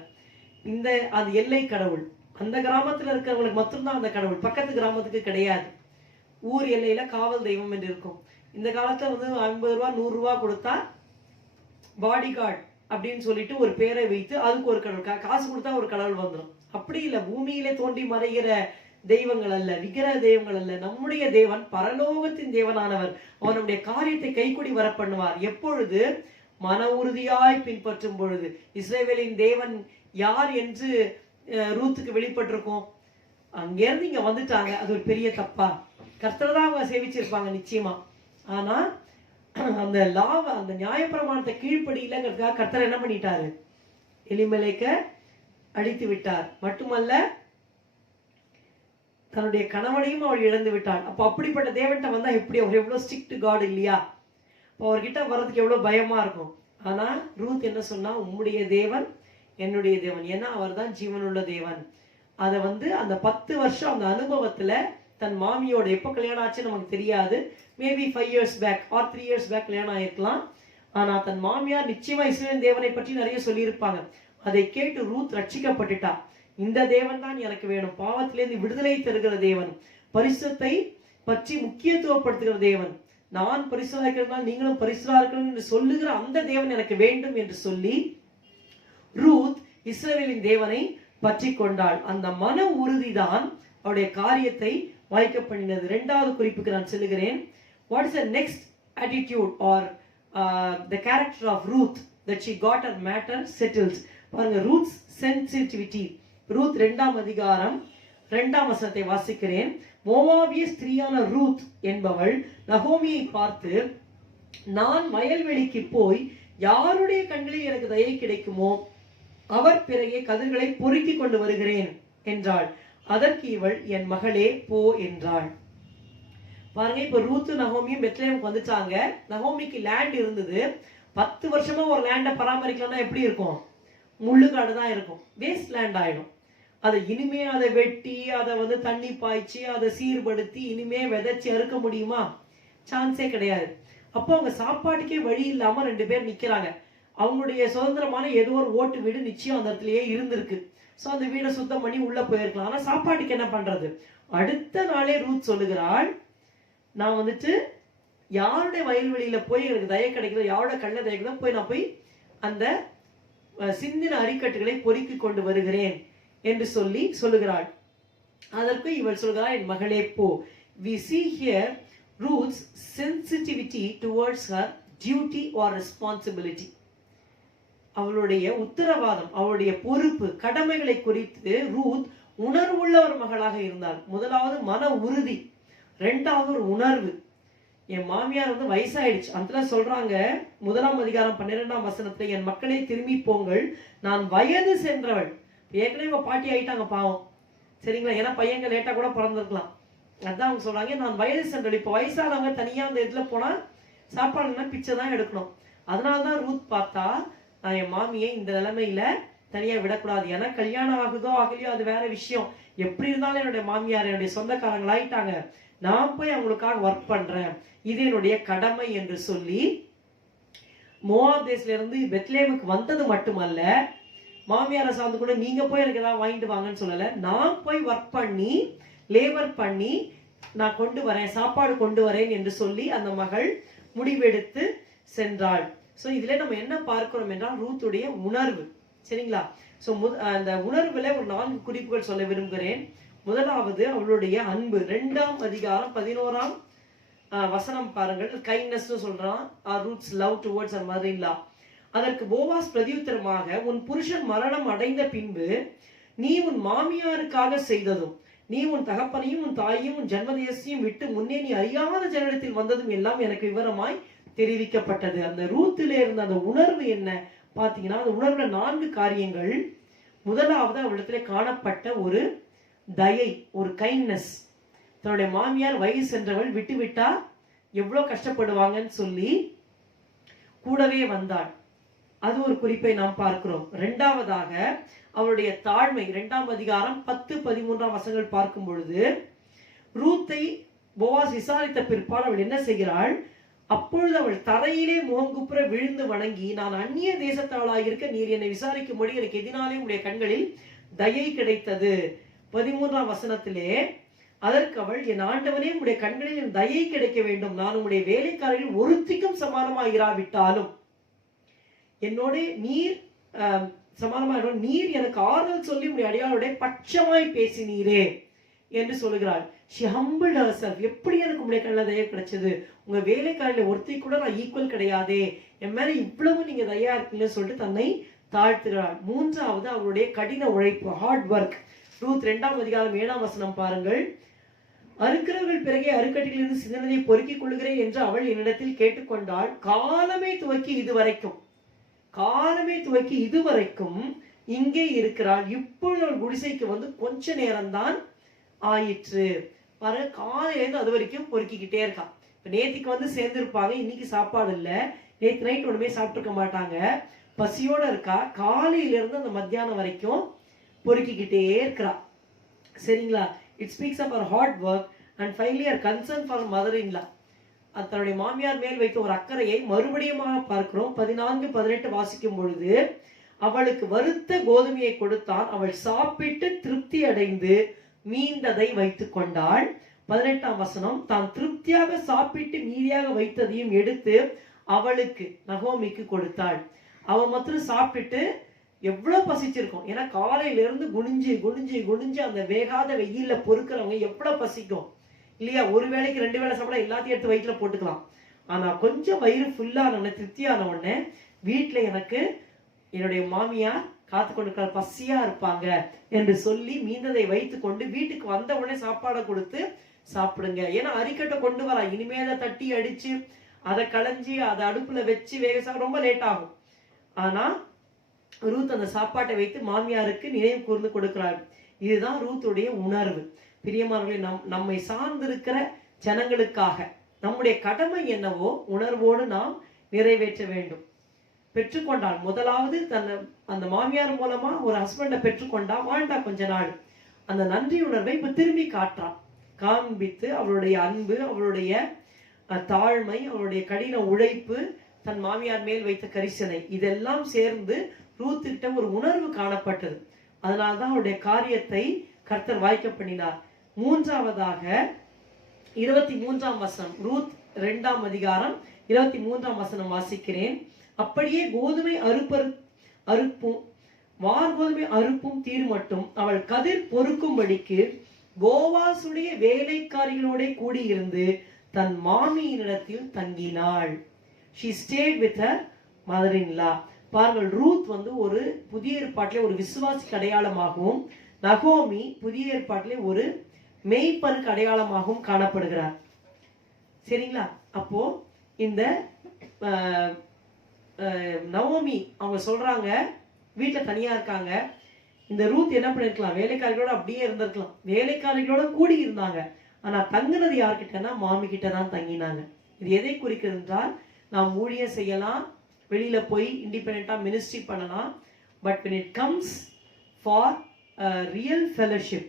அது எல்லை கடவுள். அந்த கிராமத்துல இருக்கிறவங்களுக்கு மட்டும்தான் அந்த கடவுள், பக்கத்து கிராமத்துக்கு கிடையாது. ஊர் எல்லையில காவல் தெய்வம் என்று இருக்கும். இந்த காலத்துல 50 ரூபா 100 ரூபா கொடுத்தா பாடி கார்டு அப்படின்னு சொல்லிட்டு ஒரு பேரை வைத்து அதுக்கு ஒரு கடவுள், காசு கொடுத்தா ஒரு கடவுள் வந்துடும். அப்படி இல்லை. பூமியிலே தோண்டி மறைகிற தெய்வங்கள் அல்ல, விக்கிர தெய்வங்கள் அல்ல. நம்முடைய தேவன் பரலோகத்தின் தேவனானவர். அவர் நம்முடைய காரியத்தை கைக்கூடி வர பண்ணுவார். எப்பொழுது? மன உறுதியாய் பின்பற்றும் பொழுது. இஸ்ரவேலின் தேவன் யார் என்று ரூத்துக்கு வெளிப்பட்டிருக்கும். அங்கிருந்து இங்க வந்துட்டாங்க, அது ஒரு பெரிய தப்பா? கர்த்தரை தான் அவங்க சேவிச்சிருப்பாங்க நிச்சயமா. ஆனா அந்த அந்த நியாயப்பிரமாணத்தை கீழ்ப்படியிலங்கிறதுக்காக கர்த்தர் என்ன பண்ணிட்டாரு? எலிமெலேக்க அழித்து விட்டார். மட்டுமல்ல, தன்னுடைய கணவனையும் அவள் இழந்து விட்டாள். அப்ப அப்படிப்பட்ட தேவன்கிட்ட வந்தா எப்படி? அவர் எவ்வளவு ஸ்ட்ரிக்ட் காட் இல்லையா? அவர்கிட்ட வர்றதுக்கு எவ்வளவு பயமா இருக்கும். ஆனா ரூத் என்ன சொன்னா? உம்முடைய தேவன் என்னுடைய தேவன். ஏன்னா அவர் தான் ஜீவனுள்ள தேவன். அதை அந்த 10 வருஷம் அந்த அனுபவத்துல தன் மாமியோட, எப்போ கல்யாணம் ஆச்சுன்னு நமக்கு தெரியாது, maybe 5 years back or 3 years back கல்யாணம் ஆயிருக்கலாம். ஆனா தன் மாமியார் நிச்சயமா இஸ்ரவேல் தேவனை பற்றி நிறைய சொல்லியிருப்பாங்க. அதை கேட்டு ரூத் ரட்சிக்கப்பட்டுட்டா. இந்த தேவன் தான் எனக்கு வேணும். பாவத்திலேருந்து விடுதலை தருகிற தேவன், பரிசுத்தை பற்றி முக்கியத்துவப்படுத்துகிற தேவன், நான் பரிசுத்தா இருக்கிறதுனால நீங்களும் பரிசுத்தா இருக்கணும் என்று சொல்லுகிற அந்த தேவன் எனக்கு வேண்டும் என்று சொல்லி ரூத் இஸ்ரவேலின் தேவனை பற்றி கொண்டாள். அந்த மன உறுதிதான் அவருடைய காரியத்தை வாய்க்க பண்ணினது. இரண்டாவது குறிப்புக்கு நான் சொல்லுகிறேன். What is the next attitude or the character of Ruth that she got her matter settled? பாருங்க, Ruth's sensitivity. ரூத் 2ஆம் அதிகாரம் 2ஆம் வசனத்தை வாசிக்கிறேன். மோவாபிய ஸ்திரீயான ரூத் என்பவள் நகோமியை பார்த்து, நான் வயல்வெளிக்கு போய் யாருடைய கண்களில் எனக்கு தயை கிடைக்குமோ அவர் பிறகே கதிர்களை பொறுக்கி கொண்டு வருகிறேன் என்றாள். அதற்கு இவள், என் மகளே போ என்றாள். பாருங்க, இப்ப ரூத்து நகோமியும் பெத்லெஹேமுக்கு வந்துட்டாங்க. நகோமிக்கு லேண்ட் இருந்தது. 10 வருஷமா ஒரு லேண்டை பராமரிக்கலன்னா எப்படி இருக்கும்? முள்ளுக்காடு தான் இருக்கும், வேஸ்ட் லேண்ட் ஆயிடும். அதை இனிமே அதை வெட்டி அதை தண்ணி பாய்ச்சி அதை சீர்படுத்தி இனிமே விதைச்சி அறுக்க முடியுமா? சான்ஸே கிடையாது. அப்போ அவங்க சாப்பாட்டுக்கே வழி இல்லாம 2 பேர் நிக்கிறாங்க. அவங்களுடைய சுதந்திரமான ஏதோ ஒரு ஓட்டு வீடு நிச்சயம் அந்த இடத்துலயே இருந்திருக்கு. ஸோ அந்த வீடை சுத்தம் பண்ணி உள்ள போயிருக்கலாம். ஆனா சாப்பாட்டுக்கு என்ன பண்றது? அடுத்த நாளே ரூத் சொல்லுகிறாள், நான் யாருடைய வயல்வெளியில போய் எனக்கு தயை கிடைக்குதோ, யாரோட கண்ண தயக்குதோ போய் நான் போய் அந்த சிந்தின அரிக்கட்டுகளை பொறுக்கி கொண்டு வருகிறேன் என்று சொல்லுகிறாள். அதற்கு இவள் சொல்கிறாள், என் மகளே போ. We see here Ruth's sensitivity towards her duty or responsibility. அவளுடைய உத்தரவாதம், அவளுடைய பொறுப்பு, கடமைகளை குறித்து ரூத் உணர்வுள்ள ஒரு மகளாக இருந்தாள். முதலாவது மன உறுதி, 2வது ஒரு உணர்வு. என் மாமியார் வயசாயிடுச்சு. அந்த சொல்றாங்க 1ஆம் அதிகாரம் 12ஆம் வசனத்துல, என் மக்களே திரும்பி போங்கள், நான் வயது சென்றவள். ஏற்கனவே இவங்க பாட்டி ஆயிட்டாங்க பாவம், சரிங்களா? ஏன்னா பையங்க லேட்டா கூட பிறந்திருக்கலாம். அதான் அவங்க சொல்றாங்க, நான் வயது சென்றவள். இப்ப வயசானவங்க தனியா அந்த இதுல போனா சாப்பாடுனா பிச்சை தான் எடுக்கணும். அதனாலதான் ரூத் பார்த்தா, நான் என் மாமியை இந்த நிலைமையில தனியா விடக்கூடாது. ஏன்னா கல்யாணம் ஆகுதோ ஆகலையோ அது வேற விஷயம். எப்படி இருந்தாலும் என்னுடைய மாமியார் என்னுடைய சொந்தக்காரங்கள் ஆயிட்டாங்க, நான் போய் அவங்களுக்காக ஒர்க் பண்றேன், இது என்னுடைய கடமை என்று சொல்லி மோவாப் தேசத்துல இருந்து பெத்லெஹேமுக்கு வந்தது மட்டுமல்ல, மாமியாரை சார்ந்து கூட நீங்க போய் எனக்கு ஏதாவது வாங்கிட்டு வாங்கன்னு சொல்லல, நான் போய் ஒர்க் பண்ணி லேபர் பண்ணி நான் கொண்டு வரேன், சாப்பாடு கொண்டு வரேன் என்று சொல்லி அந்த மகள் முடிவெடுத்து சென்றாள். ஸோ இதுல நம்ம என்ன பார்க்கிறோம் என்றால் ரூத்துடைய உணர்வு, சரிங்களா? ஸோ அந்த உணர்வுல ஒரு 4 குறிப்புகள் சொல்ல விரும்புகிறேன். முதலாவது அவளுடைய அன்பு. 2ஆம் அதிகாரம் 11ஆம் வசனம் பாருங்கள். கைண்ட்னஸ் சொல்றான், Ruth's love towards her mother in law. அதற்கு போவாஸ் பிரதியுத்தரமாக, உன் புருஷன் மரணம் அடைந்த பின்பு நீ உன் மாமியாருக்காக செய்ததும், நீ உன் தகப்பனையும் உன் தாயையும் உன் ஜன்மதேசத்தையும் விட்டு முன்னே நீ அறியாத ஜனத்தில் வந்ததும் எல்லாம் எனக்கு விவரமாய் தெரிவிக்கப்பட்டது. அந்த ரூத்திலே இருந்த அந்த உணர்வு என்ன பாத்தீங்கன்னா, அந்த உணர்வுல 4 காரியங்கள். முதலாவது அவளிடத்திலே காணப்பட்ட ஒரு தயை, ஒரு கைண்ட்னஸ். தன்னுடைய மாமியார் வயசு சென்றவள் விட்டுவிட்டா எவ்வளவு கஷ்டப்படுவாங்கன்னு சொல்லி கூடவே வந்தாள். அது ஒரு குறிப்பை நாம் பார்க்கிறோம். இரண்டாவதாக அவருடைய தாழ்மை. 2ஆம் அதிகாரம் 10-13 வசனங்கள் பார்க்கும் பொழுது ரூத்தை போவாஸ் விசாரித்த பிற்பாடு அவள் என்ன செய்கிறாள்? அப்பொழுது அவள் தரையிலே முகங்குப்புற விழுந்து வணங்கி, நான் அந்நிய தேசத்தாளாயிருக்க நீர் என்னை விசாரிக்கும்படி எனக்கு எதினாலே உடைய கண்களில் தயை கிடைத்தது. 13ஆம் வசனத்திலே அதற்கு அவள், என் ஆண்டவனே உடைய கண்களில் என் தயை கிடைக்க வேண்டும். நான் உடைய வேலைக்காரர்கள் ஒருத்திக்கும் சமானமாயிராவிட்டாலும் என்னோட நீர் சமானமாக நீர் எனக்கு ஆறுதல் சொல்லி உடைய அடியாளுடைய பட்சமாய் பேசினீரே என்று சொல்லுகிறாள். she humbled herself. எப்படி எனக்கு உங்களுடைய கண்ணில் தயை கிடைச்சது? உங்க வேலைக்காரில ஒருத்தி கூட நான் ஈக்குவல் கிடையாதே, என் மேல இவ்வளவு நீங்க தயா இருக்கீங்கன்னு சொல்லிட்டு தன்னை தாழ்த்துகிறாள். மூன்றாவது அவருடைய கடின உழைப்பு, ஹார்ட் ஒர்க். ரூத் 2ஆம் அதிகாரம் 7ஆம் வசனம் பாருங்கள். அறுக்கிறவர்கள் பிறகே அறுக்கட்டிலிருந்து சிந்தனை பொறுக்கிக் கொள்கிறேன் என்று அவள் என்னிடத்தில் கேட்டுக்கொண்டாள். காலமே துவக்கி இதுவரைக்கும் இங்கே இருக்கிறாள். இப்பொழுது அவள் குடிசைக்கு வந்து கொஞ்ச நேரம்தான் ஆயிற்று. பாருங்க, காலையிலேருந்து அது வரைக்கும் பொறுக்கிக்கிட்டே இருக்கான். இப்ப நேத்திக்கு வந்து சேர்ந்திருப்பாங்க, இன்னைக்கு சாப்பாடு இல்லை, நேற்று நைட் ஒண்ணுமே சாப்பிட்டுருக்க மாட்டாங்க, பசியோட இருக்கா. காலையிலிருந்து அந்த மத்தியானம் வரைக்கும் பொறுக்கிக்கிட்டே இருக்கிறா. சரிங்களா? It speaks of her hard work and finally her concern for mother in law. தன்னுடைய மாமியார் மேல் வைத்த ஒரு அக்கறையை மறுபடியும் பார்க்கிறோம். 14-18 வாசிக்கும் பொழுது, அவளுக்கு வறுத்த கோதுமையை கொடுத்தான், அவள் சாப்பிட்டு திருப்தி அடைந்து மீந்ததை வைத்துக் கொண்டாள். 18ஆம் வசனம், தான் திருப்தியாக சாப்பிட்டு மீதியாக வைத்ததையும் எடுத்து அவளுக்கு, நகோமிக்கு கொடுத்தாள். அவன் மாத்திரம் சாப்பிட்டுட்டு எவ்வளவு பசிச்சிருக்கும். ஏன்னா காலையில இருந்து குனிஞ்சு அந்த வேகாத வெயில்ல பொறுக்கிறவங்க எவ்வளவு பசிக்கும் இல்லையா? ஒரு வேளைக்கு 2 வேளை சாப்பிட எல்லாத்தையும் எடுத்து வயிற்றுல போட்டுக்கலாம். ஆனா கொஞ்சம் வயிறு ஃபுல்லான திருப்தியான உடனே வீட்டுல எனக்கு என்னுடைய மாமியார் காத்து கொண்டு பசியா இருப்பாங்க என்று சொல்லி மீந்ததை வைத்து கொண்டு வீட்டுக்கு வந்த உடனே சாப்பாடை கொடுத்து சாப்பிடுங்க. ஏன்னா அரிக்கட்டை கொண்டு வரா, இனிமே அதை தட்டி அடிச்சு அதை களைஞ்சி அதை அடுப்புல வச்சு வேக ரொம்ப லேட் ஆகும். ஆனா ரூத் அந்த சாப்பாட்டை வைத்து மாமியாருக்கு நினைவு கூர்ந்து கொடுக்கிறாள். இதுதான் ரூத்துடைய உணர்வு. பிரியமானவர்களே, நம்மை சார்ந்திருக்கிற ஜனங்களுக்காக நம்முடைய கடமை என்னவோ உணர்வோடு நாம் நிறைவேற்ற வேண்டும். பெற்றுக்கொண்டாள். முதலாவது அந்த மாமியார் மூலமா ஒரு ஹஸ்பண்டை பெற்றுக்கொண்டா, வாழ்ந்தா கொஞ்ச நாள். அந்த நன்றி உணர்வை இப்ப திரும்பி காண்பித்து அவளுடைய அன்பு, அவளுடைய தாழ்மை, அவளுடைய கடின உழைப்பு, தன் மாமியார் மேல் வைத்த கரிசனை, இதெல்லாம் சேர்ந்து ரூத்திட்ட ஒரு உணர்வு காணப்பட்டது. அதனால்தான் அவருடைய காரியத்தை கர்த்தர் வாய்க்க பண்ணினார். மூன்றாவதாக 23ஆம் வசனம், ரூத் 2ஆம் அதிகாரம் 23ஆம் வசனம் வாசிக்கிறேன். அப்படியே கோதுமை அறுப்பும் வார்கோதுமை அறுப்பும் தீர்மட்டும் அவள் கதிர் பொறுக்கும்படிக்கு போவாசுடைய வேலைக்காரிகளோட கூடியிருந்து தன் மாமியினிடத்தில் தங்கினாள். she stayed with her mother-in-law. பாருங்கள், ரூத் வந்து ஒரு புதிய ஏற்பாட்டிலே ஒரு விசுவாசிக்கு அடையாளமாகவும், நகோமி புதிய ஏற்பாட்டிலே ஒரு மேய்ப்பனுக்கு அடையாளமாகவும் காணப்படுகிறார். சரிங்களா? அப்போ இந்த நவோமி அவங்க சொல்றாங்க, வீட்டுல தனியா இருக்காங்க. இந்த ரூத் என்ன பண்ணிருக்கலாம்? வேலைக்காரிகளோட அப்படியே இருந்திருக்கலாம், வேலைக்காரிகளோட கூடி இருந்தாங்க. ஆனா தங்குனது யார்கிட்டனா? மாமி கிட்ட தான் தங்கினாங்க. இது எதை குறிக்கிறது என்றால், நாம் ஊழியம் செய்யலாம், வெளியில போய் இண்டிபெண்டா மினிஸ்ட்ரி பண்ணலாம். But when it comes for real fellowship,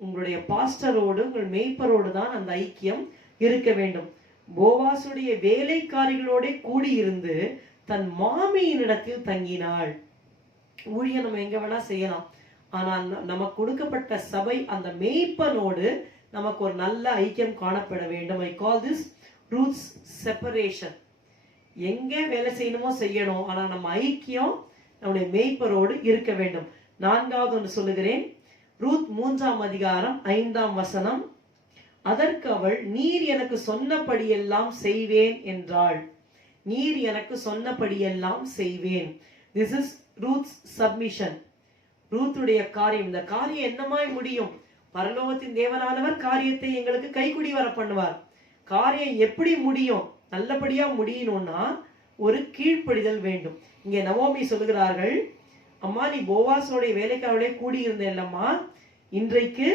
உங்களுடைய பாஸ்டரோடு உங்கள் மேய்ப்பரோடு தான் அந்த ஐக்கியம் இருக்க வேண்டும். போவாசுடைய வேலைக்காரிகளோட கூடியிருந்து தன் மாமியினிடத்தில் தங்கினாள். ஊழியம் நம்ம எங்க வேணா செய்யலாம், ஆனால் நமக்கு கொடுக்கப்பட்ட சபை அந்த மேய்ப்பனோடு நமக்கு ஒரு நல்ல ஐக்கியம் காணப்பட வேண்டும். I call this roots separation. எங்க வேலை செய்யணுமோ செய்யணும், ஆனா நம்ம ஐக்கியம் நம்முடைய மேய்ப்பரோடு இருக்க வேண்டும். நான்காவது ஒன்று சொல்லுகிறேன். ரூத் 3ஆம் அதிகாரம் 5ஆம் வசனம், அதற்கு அவள், நீர் எனக்கு சொன்னபடியெல்லாம் செய்வேன் என்றாள். நீர் எனக்கு சொன்னபடியெல்லாம் செய்வேன். This is Ruth's submission. ரூத்துடைய காரியம். இந்த காரியம் என்னமாய் முடியும்? பரலோகத்தின் தேவனானவர் காரியத்தை எங்களுக்கு கைக்குடி வர பண்ணுவார். காரியம் எப்படி முடியும்? நல்லபடியா முடியணும்னா ஒரு கீழ்ப்படிதல் வேண்டும். இங்க நவோமி சொல்லுகிறார்கள், அம்மா நீ போவாசோடைய வேலைக்காரோட கூடி இருந்தேன்லம்மா, இன்றைக்கு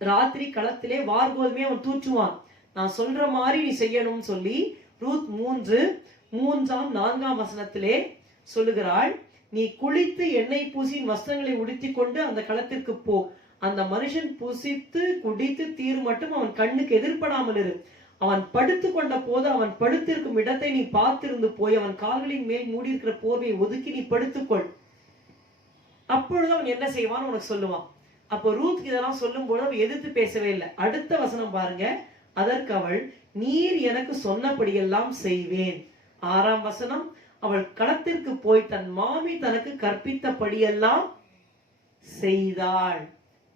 ராத்திரி களத்திலே வார்கோதுமே அவன் தூற்றுவான், நான் சொல்ற மாதிரி நீ செய்யணும்னு சொல்லி ரூத் 3 4ஆம் வசனத்திலே சொல்லுகிறாள், நீ குளித்து எண்ணெய் பூசி வஸ்திரங்களை உடுத்திக் கொண்டு அந்த களத்திற்கு போ. அந்த மனுஷன் புசித்து குடித்து தீர் மட்டும் அவன் கண்ணுக்கு எதிர்படாமல் இரு. அவன் படுத்து கொண்ட போது அவன் படுத்திருக்கும் இடத்தை நீ பார்த்திருந்து போய் அவன் கால்களின் மேல் மூடியிருக்கிற போர்வையை ஒதுக்கி நீ படுத்துக்கொள். அப்பொழுது அவன் என்ன செய்வான் உனக்கு சொல்லுவான். அப்போ ரூத் இதெல்லாம் சொல்லும் போது அவன் எதிர்த்து பேசவே இல்லை. அடுத்த வசனம் பாருங்க. அதற்கு அவள், நீர் எனக்கு சொன்னபடியெல்லாம் செய்வேன். 6ஆம் வசனம், அவள் களத்திற்கு போய் தன் மாமி தனக்கு கற்பித்தபடியெல்லாம் செய்தாள்.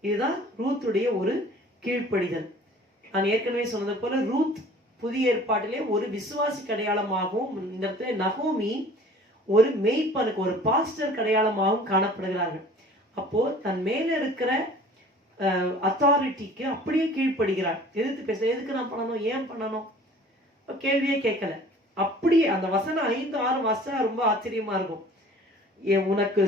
இதுதான் ரூத்துடைய ஒரு கீழ்ப்படிதல். நான் ஏற்கனவே சொன்னது போல ரூத் புதிய ஏற்பாட்டிலே ஒரு விசுவாசி அடையாளமாகவும், இந்த இடத்துல நகோமி ஒரு மெய்ப்பனுக்கு ஒரு பாஸ்டர் அடையாளமாகவும் காணப்படுகிறார்கள். அப்போ தன் மேல இருக்கிற அத்தாரிட்டிக்கு அப்படியே கீழ்ப்படுகிறாள். எதிர்த்து பேச, எதுக்கு நான் பண்ணணும், ஏன் பண்ணணும், கேள்வியே கேட்கல. அப்படியே அந்த வசனம் 5, 6 வாசம் ரொம்ப ஆச்சரியமா இருக்கும். உனக்கு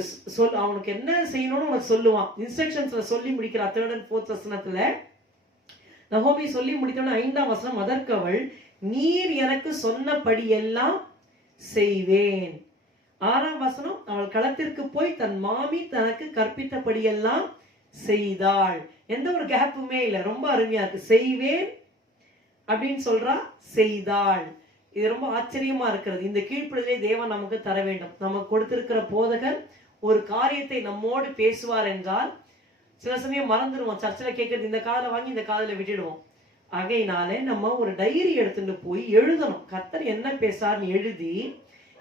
அவனுக்கு என்ன செய்யணும்னு உனக்கு சொல்லுவான். இன்ஸ்ட்ரக்ஷன்ஸ்ல சொல்லி முடிக்கிறார். 3rd and 4th வசனத்துல நகோமி சொல்லி முடித்தோன்னு 5ஆம் வசனம், அதற்கு அவள், நீர் எனக்கு சொன்னபடி எல்லாம் செய்வேன். 6ஆம் வசனம், அவள் களத்திற்கு போய் தன் மாமி தனக்கு கற்பித்தபடி எல்லாம் செய்தாள். எந்த ஒரு கேப்புமே இல்லை. ரொம்ப அருமையா இருக்கு. செய்வேன் அப்படின்னு சொல்றா, செய்தாள். இது ரொம்ப ஆச்சரியமா இருக்கிறது. இந்த கீழ்ப்படிதலை தேவன் நமக்கு தர வேண்டும். நமக்கு கொடுத்திருக்கிற போதகர் ஒரு காரியத்தை நம்மோடு பேசுவார் என்றால் சில சமயம் மறந்துடுவோம். சர்ச்சில் கேட்கறது இந்த காதல வாங்கி இந்த காதல விட்டுடுவோம். ஆகையினாலே நம்ம ஒரு டைரி எடுத்துட்டு போய் எழுதணும். கர்த்தர் என்ன பேசாருன்னு எழுதி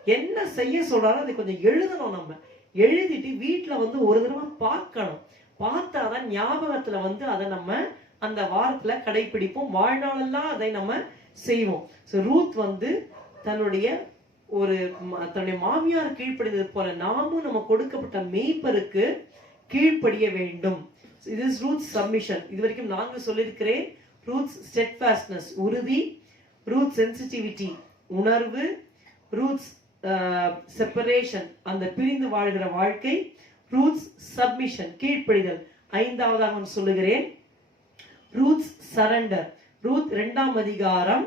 என்ன செய்ய சொல்றாரோ அதை கொஞ்சம் எழுதணும். நம்ம எழுதிட்டு வீட்டுல ஒரு தடவை பார்க்கணும். பார்த்தாதான் ஞாபகத்துல அதை நம்ம அந்த வாரத்துல கடைபிடிப்போம். வாழ்நாளெல்லாம் அதை நம்ம செய்வோம். ரூத் தன்னுடைய மாமியார் கீழ்ப்படிந்தது போல நாமும் நம்ம கொடுக்கப்பட்ட மேய்ப்பருக்கு கீழ்ப்படிய வேண்டும். இது ரூத் சப்மிஷன். இது வரைக்கும் நாங்கள் சொல்லியிருக்கிறேன். ரூத் ஸ்டெட்ஃபாஸ்ட்னஸ் உறுதி, ரூத் சென்சிட்டிவிட்டி உணர்வு, ரூத் செப்பரேஷன் அந்த பிரிந்து வாழ்கிற வாழ்க்கை, ரூத் சப்மிஷன் கீழ்ப்படிதல். 5ஆவதாக சொல்லுகிறேன் ரூத் சரண்டர். ரூத் 2ஆம் அதிகாரம்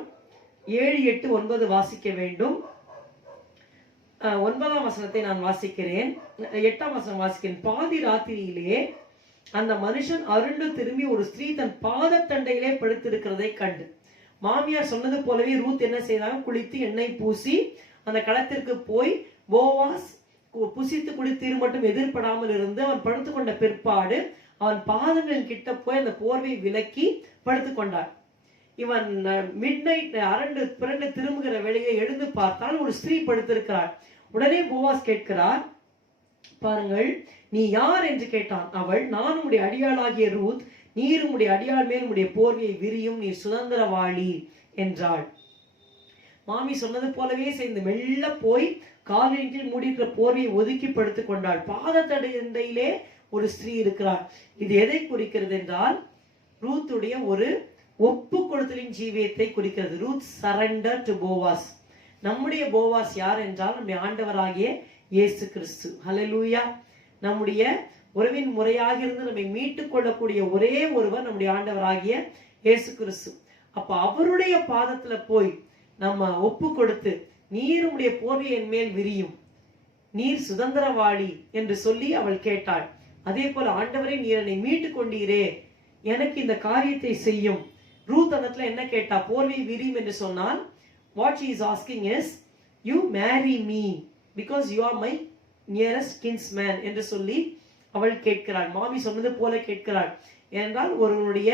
7, 8, 9 வாசிக்க வேண்டும். 9ஆம் வசனத்தை நான் வாசிக்கிறேன். 8ஆம் வசனம் வாசிக்கிறேன். பாதி ராத்திரியிலே அந்த மனுஷன் அருண்டு திரும்பி ஒரு ஸ்திரீ தன் பாதத்தண்டையிலே படுத்திருக்கிறதை கண்டு. மாமியார் சொன்னது போலவே ரூத் என்ன செய்தாங்க, குளித்து எண்ணெய் பூசி அந்த களத்திற்கு போய் போவாஸ் புசித்து குடித்து மட்டும் எதிர்படாமல் இருந்து அவன் படுத்துக்கொண்ட பிற்பாடு அவன் பாதங்களின் கிட்ட போய் அந்த போர்வை விலக்கி படுத்துக்கொண்டான். இவன் மிட் நைட் அரண்டு பிறண்டு திரும்புகிற வேளையை எழுந்து பார்த்தால் ஒரு ஸ்திரீ படுத்திருக்கிறாள். உடனே போவாஸ் கேட்கிறார், பாருங்கள் நீ யார் என்று கேட்டான். அவள், நான் உம்முடைய அடியாளாகிய ரூத், நீர் உம்முடைய அடியாள் மேல் உம்முடைய போர்வையை விரியும், நீர் சுதந்திரவாளி என்றாள். மாமி சொன்னது போலவே சேர்ந்து மெல்ல போய் காலின் கீழ் மூடிக்கிற போர்வையை ஒதுக்கி படுத்துக் கொண்டாள். பாதத்தடையிலே ஒரு ஸ்திரீ இருக்கிறாள். இது எதை குறிக்கிறது என்றால் ரூத்துடைய ஒரு ஒப்பு கொடுத்தலின் ஜீவியத்தை குறிக்கிறது. Ruth surrender to Boaz. நம்முடைய போவாஸ் யார் என்றால் நம்முடைய ஆண்டவராகிய இயேசு கிறிஸ்து. ஹல்லேலூயா. நம்முடைய உறவின் முறையாக இருந்து நம்மை மீட்டுக் கொள்ளக்கூடிய ஒரே ஒருவர் நம்முடைய ஆண்டவராகிய இயேசு கிறிஸ்து. அப்ப அவருடைய பாதத்துல போய் நம்ம ஒப்பு கொடுத்து, நீர் உம்முடைய போர்வை என் மேல் விரியும், நீர் சுதந்திரவாளி என்று சொல்லி அவள் கேட்டாள். அதே போல ஆண்டவரே நீர் என்னை மீட்டுக் கொண்டீரே, எனக்கு இந்த காரியத்தை செய்யும். ரூத் அந்த என்ன கேட்டா, போர்வை விரியும் என்று சொன்னால் what she is asking is, you marry me because you are my nearest kinsman என்று சொல்லி அவள் கேட்கிறாள். மாமி சொன்னது போல கேட்கிறாள். ஏனென்றால் ஒருவனுடைய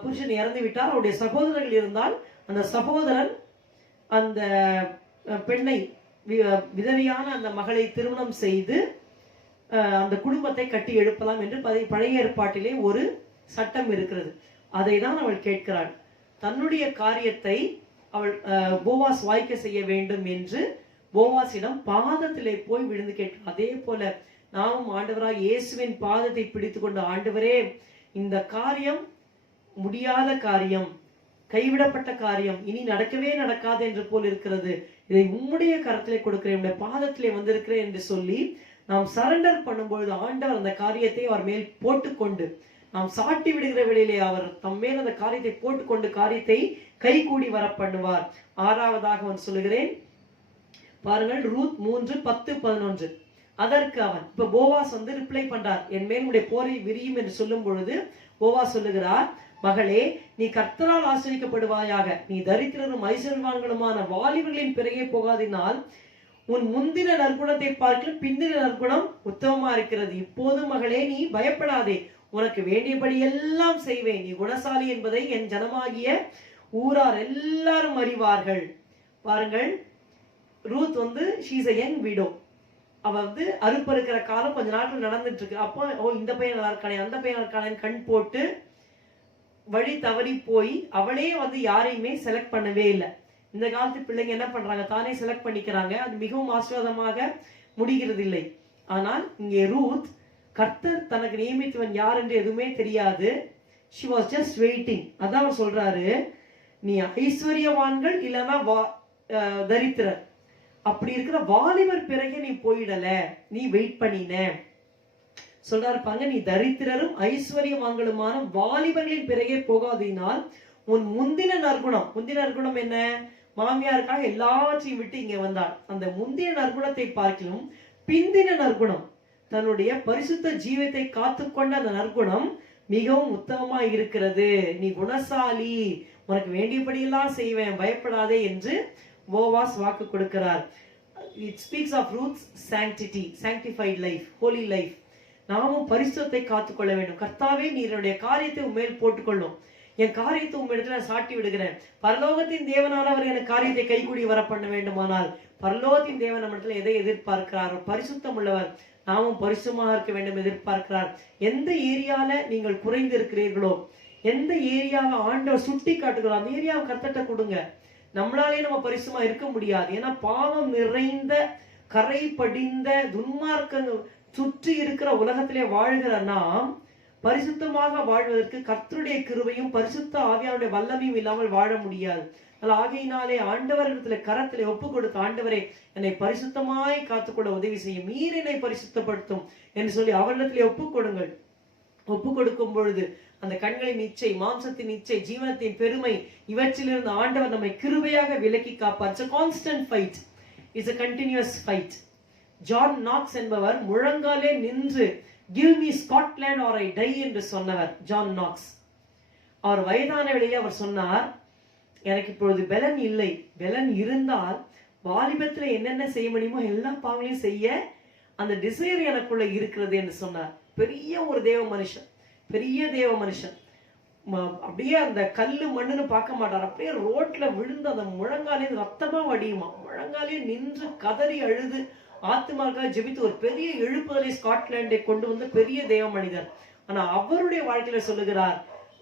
புருஷன் இறந்து விட்டால் அவருடைய சகோதரர்கள் இருந்தால் அந்த சகோதரன் அந்த பெண்ணை விதவையான அந்த மகளை திருமணம் செய்து அந்த குடும்பத்தை கட்டி எழுப்பலாம் என்று பழைய ஏற்பாட்டிலே ஒரு சட்டம் இருக்கிறது. அதை தான் அவள் கேட்கிறாள். தன்னுடைய காரியத்தை அவள் போவாஸ் வாய்க்க செய்ய வேண்டும் என்று போவாசிடம் பாதத்திலே போய் விழுந்து கேட்கிறாள். அதே போல நாமும் ஆண்டவராக இயேசுவின் பாதத்தை பிடித்து கொண்டு, ஆண்டவரே இந்த காரியம் முடியாத காரியம், கைவிடப்பட்ட காரியம், இனி நடக்கவே நடக்காது என்று போல் இருக்கிறது, இதை உம்முடைய கரத்திலே கொடுக்கிறேன், உம்முடைய பாதத்திலே வந்திருக்கிறேன் என்று சொல்லி நாம் சரண்டர் பண்ணும்பொழுது ஆண்டவர் அந்த காரியத்தை அவர் மேல் போட்டுக்கொண்டு நாம் சாட்டி விடுகிற வேளையிலே அவர் தம் மேல் அந்த காரியத்தை போட்டுக்கொண்டு காரியத்தை கை கூடி வர பண்ணுவார். ஆறாவதாக அவன் சொல்லுகிறேன் பாருங்கள், ரூத் 3:10-11. அதற்கு அவன், இப்ப போவாஸ் ரிப்ளை பண்றார், என் மேல் உடைய போரை விரியும் என்று சொல்லும் பொழுது போவாஸ் சொல்லுகிறார், மகளே நீ கர்த்தரால் ஆசிரிக்கப்படுவாயாக, நீ தரித்திரரும் ஐஸ்வர்யவான்களுமான வாலிபர்களின் பிறகே போகாதினால் உன் முந்தின நற்குணத்தை பார்க்க பிந்தின நற்குணம் உத்தமமா இருக்கிறது. இப்போது மகளே நீ பயப்படாதே, உனக்கு வேண்டியபடி எல்லாம் செய்வேன், நீ குணசாலி என்பதை என் ஜனமாகிய ஊரார் எல்லாரும் அறிவார்கள். பாருங்கள், Ruth she is a young widow. அவ அறுப்பறுக்கிற காலம் கொஞ்ச நாட்கள் நடந்துட்டு இருக்கு. அப்போ இந்த பையன் நல்லா இருக்கானே அந்த பையன் இருக்கானே கண் போட்டு வழி தவறி போய் அவளே யாரையுமே செலக்ட் பண்ணவே இல்லை. இந்த காலத்து பிள்ளைங்க என்ன பண்றாங்க, தானே செலக்ட் பண்ணிக்கிறாங்க. அது மிகவும் ஆசீர்வாதமாக முடிகிறது இல்லை. ஆனால் இங்கே ரூத், கர்த்தர் தனக்கு நியமித்தவன் யார் என்று எதுவுமே தெரியாது. she was just waiting. அதான் அவர் சொல்றாரு, நீ ஐஸ்வர்யவான்கள் இல்லைன்னா தரித்திரர், அப்படி இருக்கிற வாலிபர் பிறகு நீ போயிடல, நீ வெயிட் பண்ணின சொல்றாரு பாங்க. நீ தரித்திரரும் ஐஸ்வர்யவான்களுமான வாலிபர்களின் பிறகே போகாதீனால் உன் முந்தின நற்குணம் என்ன, மாமியாருக்காக எல்லாவற்றையும் விட்டு இங்க வந்தாள். அந்த முந்தின நற்குணத்தை பார்க்கலும் பிந்தின நற்குணம், தன்னுடைய பரிசுத்த ஜீவத்தை காத்துக்கொண்ட அந்த நற்குணம் மிகவும் உத்தமமா இருக்கிறது. நீ குணசாலி, உனக்கு வேண்டியபடியெல்லாம் செய்வேன், பயப்படாதே என்று போவாஸ் வாக்கு கொடுக்கிறார். It speaks of Ruth's sanctity, sanctified life, holy life. நாமும் பரிசுத்தத்தை காத்துக்கொள்ள வேண்டும். கர்த்தாவே நீர் என்னுடைய காரியத்தை உண்மையில் போட்டுக்கொள்ளும், என் காரியத்தை உண்மையிடத்துல சாட்டி விடுகிறேன். பரலோகத்தின் தேவனானவர் எனக்கு காரியத்தை கைகூடி வர பண்ண வேண்டுமானால் பரலோகத்தின் தேவன் நம்மிடத்துல எதை எதிர்பார்க்கிறார், பரிசுத்தம் உள்ளவர், நாமும் பரிசுத்தமாக இருக்க வேண்டும் எதிர்பார்க்கிறார். எந்த ஏரியால நீங்கள் குறைந்து இருக்கிறீர்களோ, எந்த ஏரியாவை ஆண்டவர் சுட்டி காட்டுகிறோம், அந்த ஏரியாவை கர்த்தட்ட கொடுங்க. நம்மளாலே நம்ம பரிசுமா இருக்க முடியாது. ஏன்னா பாவம் நிறைந்த கரை படிந்த துன்மார்க்கங்கள் சுற்றி இருக்கிற உலகத்திலே வாழ்கிற நாம் பரிசுத்தமாக வாழ்வதற்கு கர்த்தருடைய கிருபையும் பரிசுத்த ஆவியானுடைய வல்லமையும் இல்லாமல் வாழ முடியாது. ஆகையினாலே ஆண்டவரிடத்துல கரத்திலே ஒப்பு கொடுத்து, ஆண்டவரே என்னை பரிசுத்தமாய் காத்துக்கொள்ள உதவி செய்யும், நீர் என்னை பரிசுத்தப்படுத்தும் என்று சொல்லி அவரிடத்திலே ஒப்பு கொடுங்கள். ஒப்பு கொடுக்கும் பொழுது அந்த கண்களின் இச்சை, மாம்சத்தின் இச்சை, ஜீவனத்தின் பெருமை, இவற்றிலிருந்து ஆண்டவர் நம்மை கிருபையாக விலக்கி காப்பார். It's a constant fight. It's a continuous fight. John knocks என்பவர் முழங்காலே நின்று give me Scotland or I die என்று சொன்னவர். ஜான் நாக்ஸ் அவர் வயதான வேளையிலே அவர் சொன்னார், எனக்கு இப்பொழுது பலன் இல்லை, பலன் இருந்தால் வாலிபத்தில் என்னென்ன செய்ய முடியுமோ எல்லா பாவங்களையும் செய்ய அந்த டிசைர் எனக்குள்ள இருக்கிறது என்று சொன்னார். பெரிய ஒரு தேவ மனுஷன், பெரிய தேவ மனுஷன். அப்படியே அந்த கல்லு மண்ணுன்னு பார்க்க மாட்டார், அப்படியே ரோட்ல விழுந்து அந்த முழங்காலே ரத்தமா வடியுமா, முழங்காலே நின்று கதறி அழுது ஆத்துமாக்காக ஜெபித்து ஒரு பெரிய எழுப்புதலை ஸ்காட்லாண்டை கொண்டு வந்த பெரிய தேவ மனிதர். ஆனா அவருடைய வாழ்க்கையில சொல்லுகிறார்,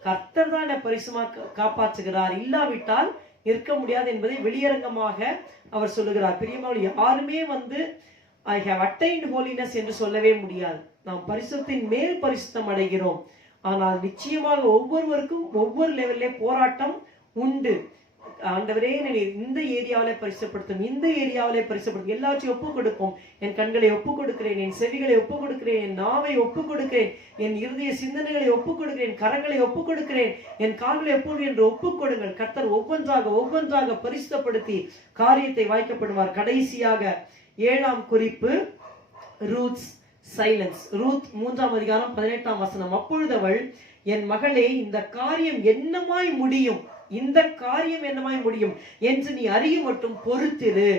கர்த்தர் தான் என்னை பரிசுமா காப்பாற்றுகிறார், இல்லாவிட்டால் இருக்க முடியாது என்பதை வெளியரங்கமாக அவர் சொல்லுகிறார். பிரியமானவர்களே, யாருமே I have attained holiness என்று சொல்லவே முடியாது. நாம் பரிசுத்தின் மேல் பரிசுத்தம் அடைகிறோம். ஆனால் நிச்சயமாக ஒவ்வொருவருக்கும் ஒவ்வொரு லெவல்லே போராட்டம் உண்டு. ஆண்டவரே இந்த ஏரியாவிலே பரிசுப்படுத்தும், இந்த ஏரியாவிலே பரிசுப்படுத்தும், எல்லாத்தையும் ஒப்புக் கொடுப்போம். என் கண்களை ஒப்புக் கொடுக்கிறேன், என் செவிகளை ஒப்புக் கொடுக்கிறேன், என் நாவை ஒப்புக் கொடுக்கிறேன், என் இருதய சிந்தனைகளை ஒப்புக் கொடுக்கிறேன், கரங்களை ஒப்புக் கொடுக்கிறேன், என் கால்களை ஒப்புக் என்று ஒப்புக் கொடுங்கள். கர்த்தர் ஒவ்வொன்றாக பரிசுத்தப்படுத்தி காரியத்தை வாய்க்கப்படுவார். கடைசியாக 7ஆம் குறிப்பு, ரூத்ஸ் சைலன்ஸ். ரூத் 3ஆம் அதிகாரம் 18ஆம் வசனம். அப்பொழுது அவள், என் மகளே இந்த காரியம் என்னமாய் முடியும், இந்த காரியம் என்னமாய் முடியும் என்று நீ அறிய மட்டும் பொறுத்திரு.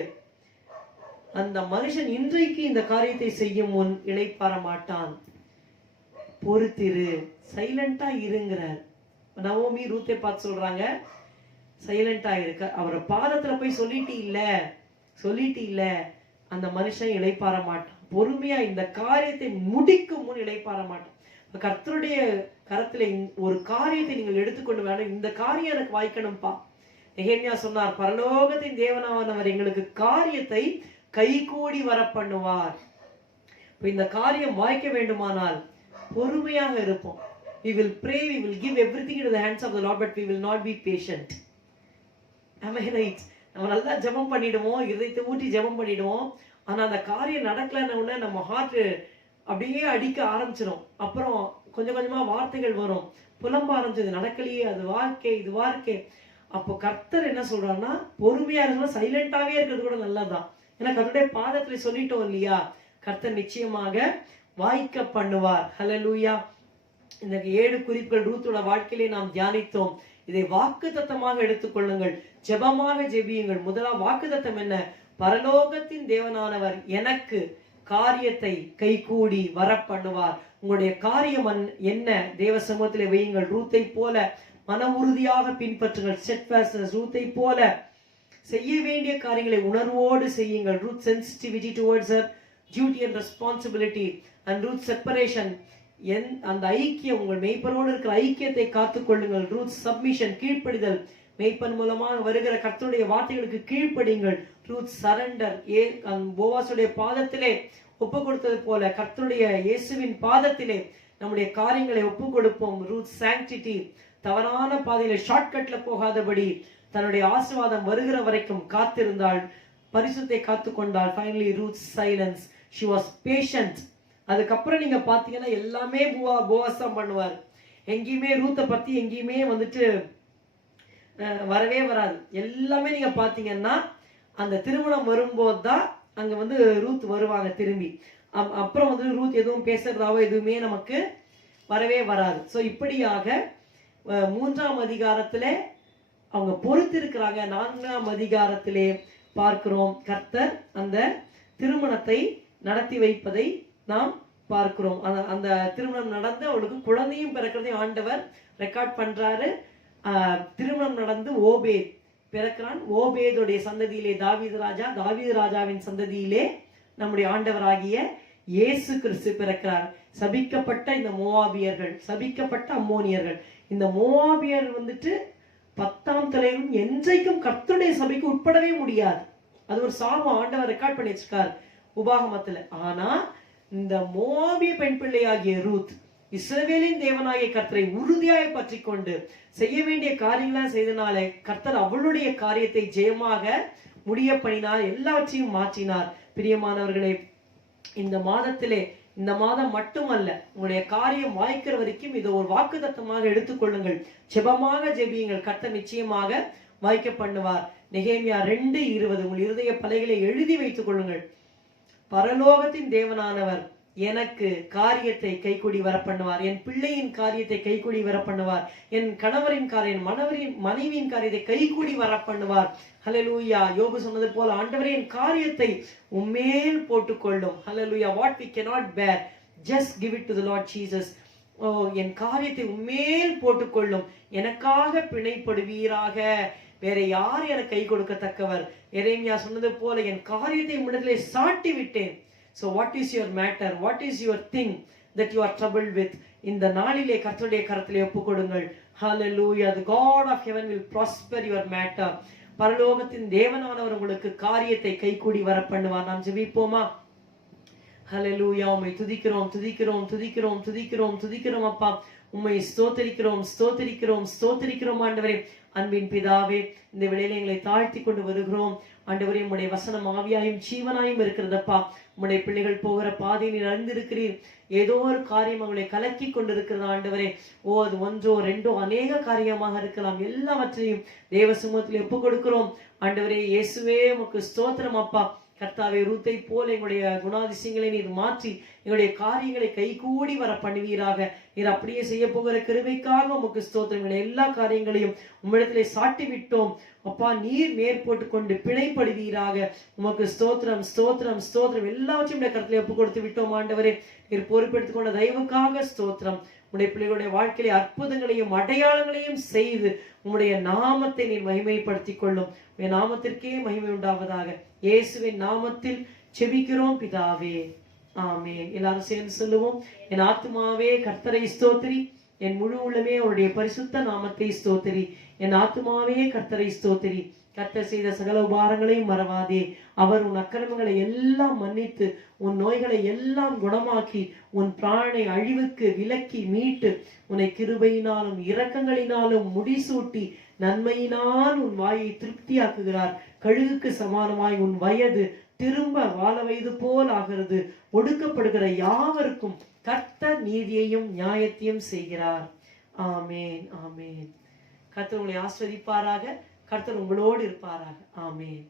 அந்த மனுஷன் இன்றைக்கு இந்த காரியத்தை செய்யும் முன் இளைப்பாற மாட்டான். பொறுத்திரு, சைலண்டா இருங்கிறார். நவோமி ரூத்தை பார்த்து சொல்றாங்க, சைலண்டா இருக்க. அவரை பாதத்துல போய் சொல்லிட்டு இல்ல அந்த மனுஷன் இளைப்பாற மாட்டான். பொறுமையா இந்த காரியத்தை முடிக்கும் முன் இளைப்பாற மாட்டான். கர்த்தருடைய கரத்துல ஒரு காரியத்தை நீங்கள் எடுத்துக்கொண்டு வேணும், இந்த காரியம் எனக்கு வாய்க்கணும்பா. நெகேமியா சொன்னார், பரலோகத்தின் தேவனானவர் எங்களுக்கு காரியத்தை கைகூடி வர பண்ணுவார். இந்த காரியம் வாய்க்க வேண்டுமானால் பொறுமையாக இருப்போம். We will pray, we will give everything into the hands of the Lord, but we will not be patient. Am I right? நம்ம நல்லா ஜெபம் பண்ணிடுவோம், இதயத்தை ஊற்றி ஜெபம் பண்ணிடுவோம். ஆனா அந்த காரியம் நடக்கலன்னு நம்ம ஹார்ட் அப்படியே அடிக்க ஆரம்பிச்சிடும். அப்புறம் கொஞ்சம் கொஞ்சமா வார்த்தைகள் வரும், புலம்ப ஆரம்பிச்சது, நடக்கலையே, அது வாழ்க்கை, இது வாழ்க்கை. அப்போ கர்த்தர் என்ன சொல்றாருன்னா, பொறுமையா இருக்கணும், சைலண்டாவே இருக்கிறது கூட நல்லதுதான். ஏன்னா கர்த்தருடைய பாதத்துல சொல்லிட்டோம் இல்லையா, கர்த்தர் நிச்சயமாக வாய்க்க பண்ணுவார். ஹல்லேலூயா. இந்த 7 குறிப்புகள் ரூத்தோட வாழ்க்கையிலே நாம் தியானித்தோம். இதை வாக்குத்தத்தமாக எடுத்துக்கொள்ளுங்கள், ஜெபமாக ஜெபியுங்கள். முதலாம் வாக்குத்தத்தம் என்ன? பரலோகத்தின் தேவனானவர் எனக்கு காரியத்தை கைகூடி வர பண்ணுவார். உங்களுடைய காரியம் என்ன? தேவ சமூகத்திலே வையுங்கள். ரூத்தை போல மன உறுதியாக பின்பற்றுங்கள். ஸ்டெட்ஃபாஸ்ட்னஸ், ரூத்தை போல செய்ய வேண்டிய காரியங்களை உணர்வோடு செய்யுங்கள். Ruth sensitivity towards her duty and responsibility and Ruth separation, அந்த ஐக்கியம், உங்கள் மெய்ப்பனோடு இருக்கிற ஐக்கியத்தை காத்துக்கொள்ளுங்கள். ரூத் சப்மிஷன், கீழ்ப்படிதல், மெய்ப்பன் மூலமாக வருகிற கர்த்தருடைய வார்த்தைகளுக்கு கீழ்ப்படிங்கள். ரூத் சரண்டர், போவாசுடைய பாதத்திலே ஒப்பு கொடுத்தது போல கர்த்தருடைய இயேசுவின் பாதத்திலே நம்முடைய காரியங்களை ஒப்பு கொடுப்போம். ரூத் சாங்டிட்டி, தவறான பாதையில ஷார்ட்கட்ல போகாதபடி தன்னுடைய ஆசீர்வாதம் வருகிற வரைக்கும் காத்திருந்தாள், பரிசுத்தை காத்துக்கொண்டாள். Finally Ruth silence, she was patient. அதுக்கப்புறம் நீங்க பாத்தீங்கன்னா எல்லாமே போவாஸ் தான் பண்ணுவார். எங்கேயுமே ரூத்தை பத்தி எங்கேயுமே வந்துட்டு வரவே வராது. எல்லாமே நீங்க பாத்தீங்கன்னா அந்த திருமணம் வரும்போது தான் அங்க வந்து ரூத் வருவாங்க திரும்பி. அப்புறம் வந்து ரூத் எதுவும் பேசுறதாவோ எதுவுமே நமக்கு வரவே வராது. ஸோ இப்படியாக 3ஆம் அதிகாரத்திலே அவங்க பொறுத்து இருக்கிறாங்க. 4ஆம் அதிகாரத்திலே பார்க்கிறோம் கர்த்தர் அந்த திருமணத்தை நடத்தி வைப்பதை நாம் பார்க்கிறோம். அந்த திருமணம் நடந்து அவளுக்கு குழந்தையும் பிறக்கிறதையும் ஆண்டவர் ரெக்கார்ட் பண்றாரு. திருமணம் நடந்து ஓபேத் பிறக்கிறான். ஓபேதுடைய சந்ததியிலே தாவீது ராஜா, தாவீது ராஜாவின் சந்ததியிலே நம்முடைய ஆண்டவராகிய இயேசு கிறிஸ்து பிறக்கிறார். சபிக்கப்பட்ட இந்த மோவாபியர்கள், சபிக்கப்பட்ட அம்மோனியர்கள், இந்த மோவாபியர் வந்துட்டு 10ஆம் தலைவரும் என்றைக்கும் கர்த்தருடைய சபைக்கு உட்படவே முடியாது. அது ஒரு சாபம் ஆண்டவர் ரெக்கார்ட் பண்ணி வச்சிருக்காரு உபாகமத்துல. ஆனா இந்த மோவாபிய பெண் பிள்ளையாகிய ரூத் இஸ்ரவேலின் தேவனாகிய கர்த்தரை உறுதியாய் பற்றி கொண்டு செய்ய வேண்டிய காரியங்களாம் செய்தனாலே கர்த்தர் அவளுடைய காரியத்தை ஜெயமாக முடிய பண்ணினார், எல்லாவற்றையும் மாற்றினார். பிரியமானவர்களே, இந்த மாதத்திலே, இந்த மாதம் மட்டுமல்ல, உங்களுடைய காரியம் வாய்க்கிற வரைக்கும் இதை ஒரு வாக்குத்தத்தமாக எடுத்துக்கொள்ளுங்கள். ஜெபமாக ஜெபியுங்கள், கர்த்தர் நிச்சயமாக வாய்க்க பண்ணுவார். நெகேமியா 2:20 உங்கள் இருதய பலகைகளை எழுதி வைத்துக் கொள்ளுங்கள். பரலோகத்தின் தேவனானவர் எனக்கு காரியத்தை கைகூடி வர பண்ணுவார், என் பிள்ளையின் காரியத்தை கைகூடி வர பண்ணுவார், என் கணவரின் காரியம், மனைவியின் காரியத்தை கைகூடி வர பண்ணுவார். ஹல்லேலூயா. யோபு சொன்னது போல, ஆண்டவரே என் காரியத்தை உம்மேல் போட்டுக்கொள்ளும். Hallelujah. What we cannot bear, just give it to the Lord Jesus. ஓ, என் காரியத்தை உம்மேல் போட்டுக்கொள்ளும், எனக்காக பிணைப்படுவீராக, வேற யார் எனக்கு கை கொடுக்கத்தக்கவர். எரேமியா சொன்னது போல, என் காரியத்தை உம்மிடத்திலே சாட்டி விட்டேன். So what is your matter? What is your thing that you are troubled with? இந்த நாளிலே கர்த்தருடைய கரத்திலே ஒப்புக்கொடுங்கள். Hallelujah. The God of heaven will prosper your matter. பரலோகத்தின் தேவனானவர் உங்களுக்கு காரியத்தை கைகூடி வர பண்ணுவார். நாம் ஜெபிப்போமா? Hallelujah. உம்மை துதிக்கிறோம், துதிக்கிறோம், துதிக்கிறோம், துதிக்கிறோம், துதிக்கிறோம் அப்பா. உம்மை ஸ்தோத்திரிக்கிறோம், ஸ்தோத்திரிக்கிறோம், ஸ்தோத்திரிக்கிறோம் ஆண்டவரே. அன்பின் பிதாவே, இந்த வேளையிலே எங்களை தாழ்த்தி கொண்டு வருகிறோம் ஆண்டவரே. உம்முடைய வசனம் ஆவியாயும் ஜீவனாயும் இருக்கிறதப்பா. உம்முடைய பிள்ளைகள் போகிற பாதையை நீர் அறிந்திருக்கிறீர். ஏதோ ஒரு காரியம் அவங்களை கலக்கி கொண்டிருக்கிறது ஆண்டவரே. ஓ, அது ஒன்றோ ரெண்டோ அநேக காரியமாக இருக்கலாம். எல்லாவற்றையும் தேவ சமூகத்தில் ஒப்பு கொடுக்கிறோம் ஆண்டவரே. இயேசுவே உமக்கு ஸ்தோத்திரம் அப்பா. கர்த்தாவே, ரூத்தை போல எங்களுடைய குணாதிசயங்களை நீர் மாற்றி எங்களுடைய காரியங்களை கைகூடி வர பண்ணுவீராக. நீர் அப்படியே செய்ய போகிற கிருபைக்காக உமக்கு ஸ்தோத்திரம். எல்லா காரியங்களையும் உம்மிடத்திலே சாட்டி விட்டோம் அப்பா. நீர் நேர் போட்டு கொண்டு பிணைப்படுவீராக. உமக்கு ஸ்தோத்திரம், ஸ்தோத்திரம், ஸ்தோத்திரம். எல்லாவற்றையும் கருத்திலே ஒப்பு கொடுத்து விட்டோம் ஆண்டவரே. நீர் பொறுப்பெடுத்துக் கொண்ட தயவுக்காக ஸ்தோத்திரம். உடைய பிள்ளைகளுடைய வாழ்க்கையிலே அற்புதங்களையும் அடையாளங்களையும் செய்து உம்முடைய நாமத்தை நீர் மகிமைப்படுத்திக் கொள்ளும். உடைய நாமத்திற்கே மகிமை உண்டாவதாக. இயேசுவின் நாமத்தில் செபிக்கிறோம் பிதாவே, ஆமென். எல்லாரும் சேர்ந்து சொல்லுவோம். என் ஆத்துமாவே கர்த்தரை ஸ்தோத்திரி, என் முழு உள்ளமே அவருடைய பரிசுத்த நாமத்தை ஸ்தோத்திரி. என் ஆத்துமாவே கர்த்தரை ஸ்தோத்திரி, கர்த்தர் செய்த சகல உபாரங்களையும் மறவாதே. அவர் உன் அக்கிரமங்களை எல்லாம் மன்னித்து உன் நோய்களை எல்லாம் குணமாக்கி உன் பிராணனை அழிவுக்கு விலக்கி மீட்டு உன்னை கிருபையினாலும் இரக்கங்களினாலும் முடிசூட்டி நன்மையினால் உன் வாயை திருப்தியாக்குகிறார். கழுகுக்கு சமானமாய் உன் வயது திரும்ப வாழ வயது போல் ஆகிறது. ஒடுக்கப்படுகிற யாவருக்கும் கர்த்தர் நீதியையும் நியாயத்தையும் செய்கிறார். ஆமேன், ஆமேன். கர்த்தர் உங்களை ஆஸ்வதிப்பாராக. கர்த்தர் உங்களோடு இருப்பாராக. ஆமேன்.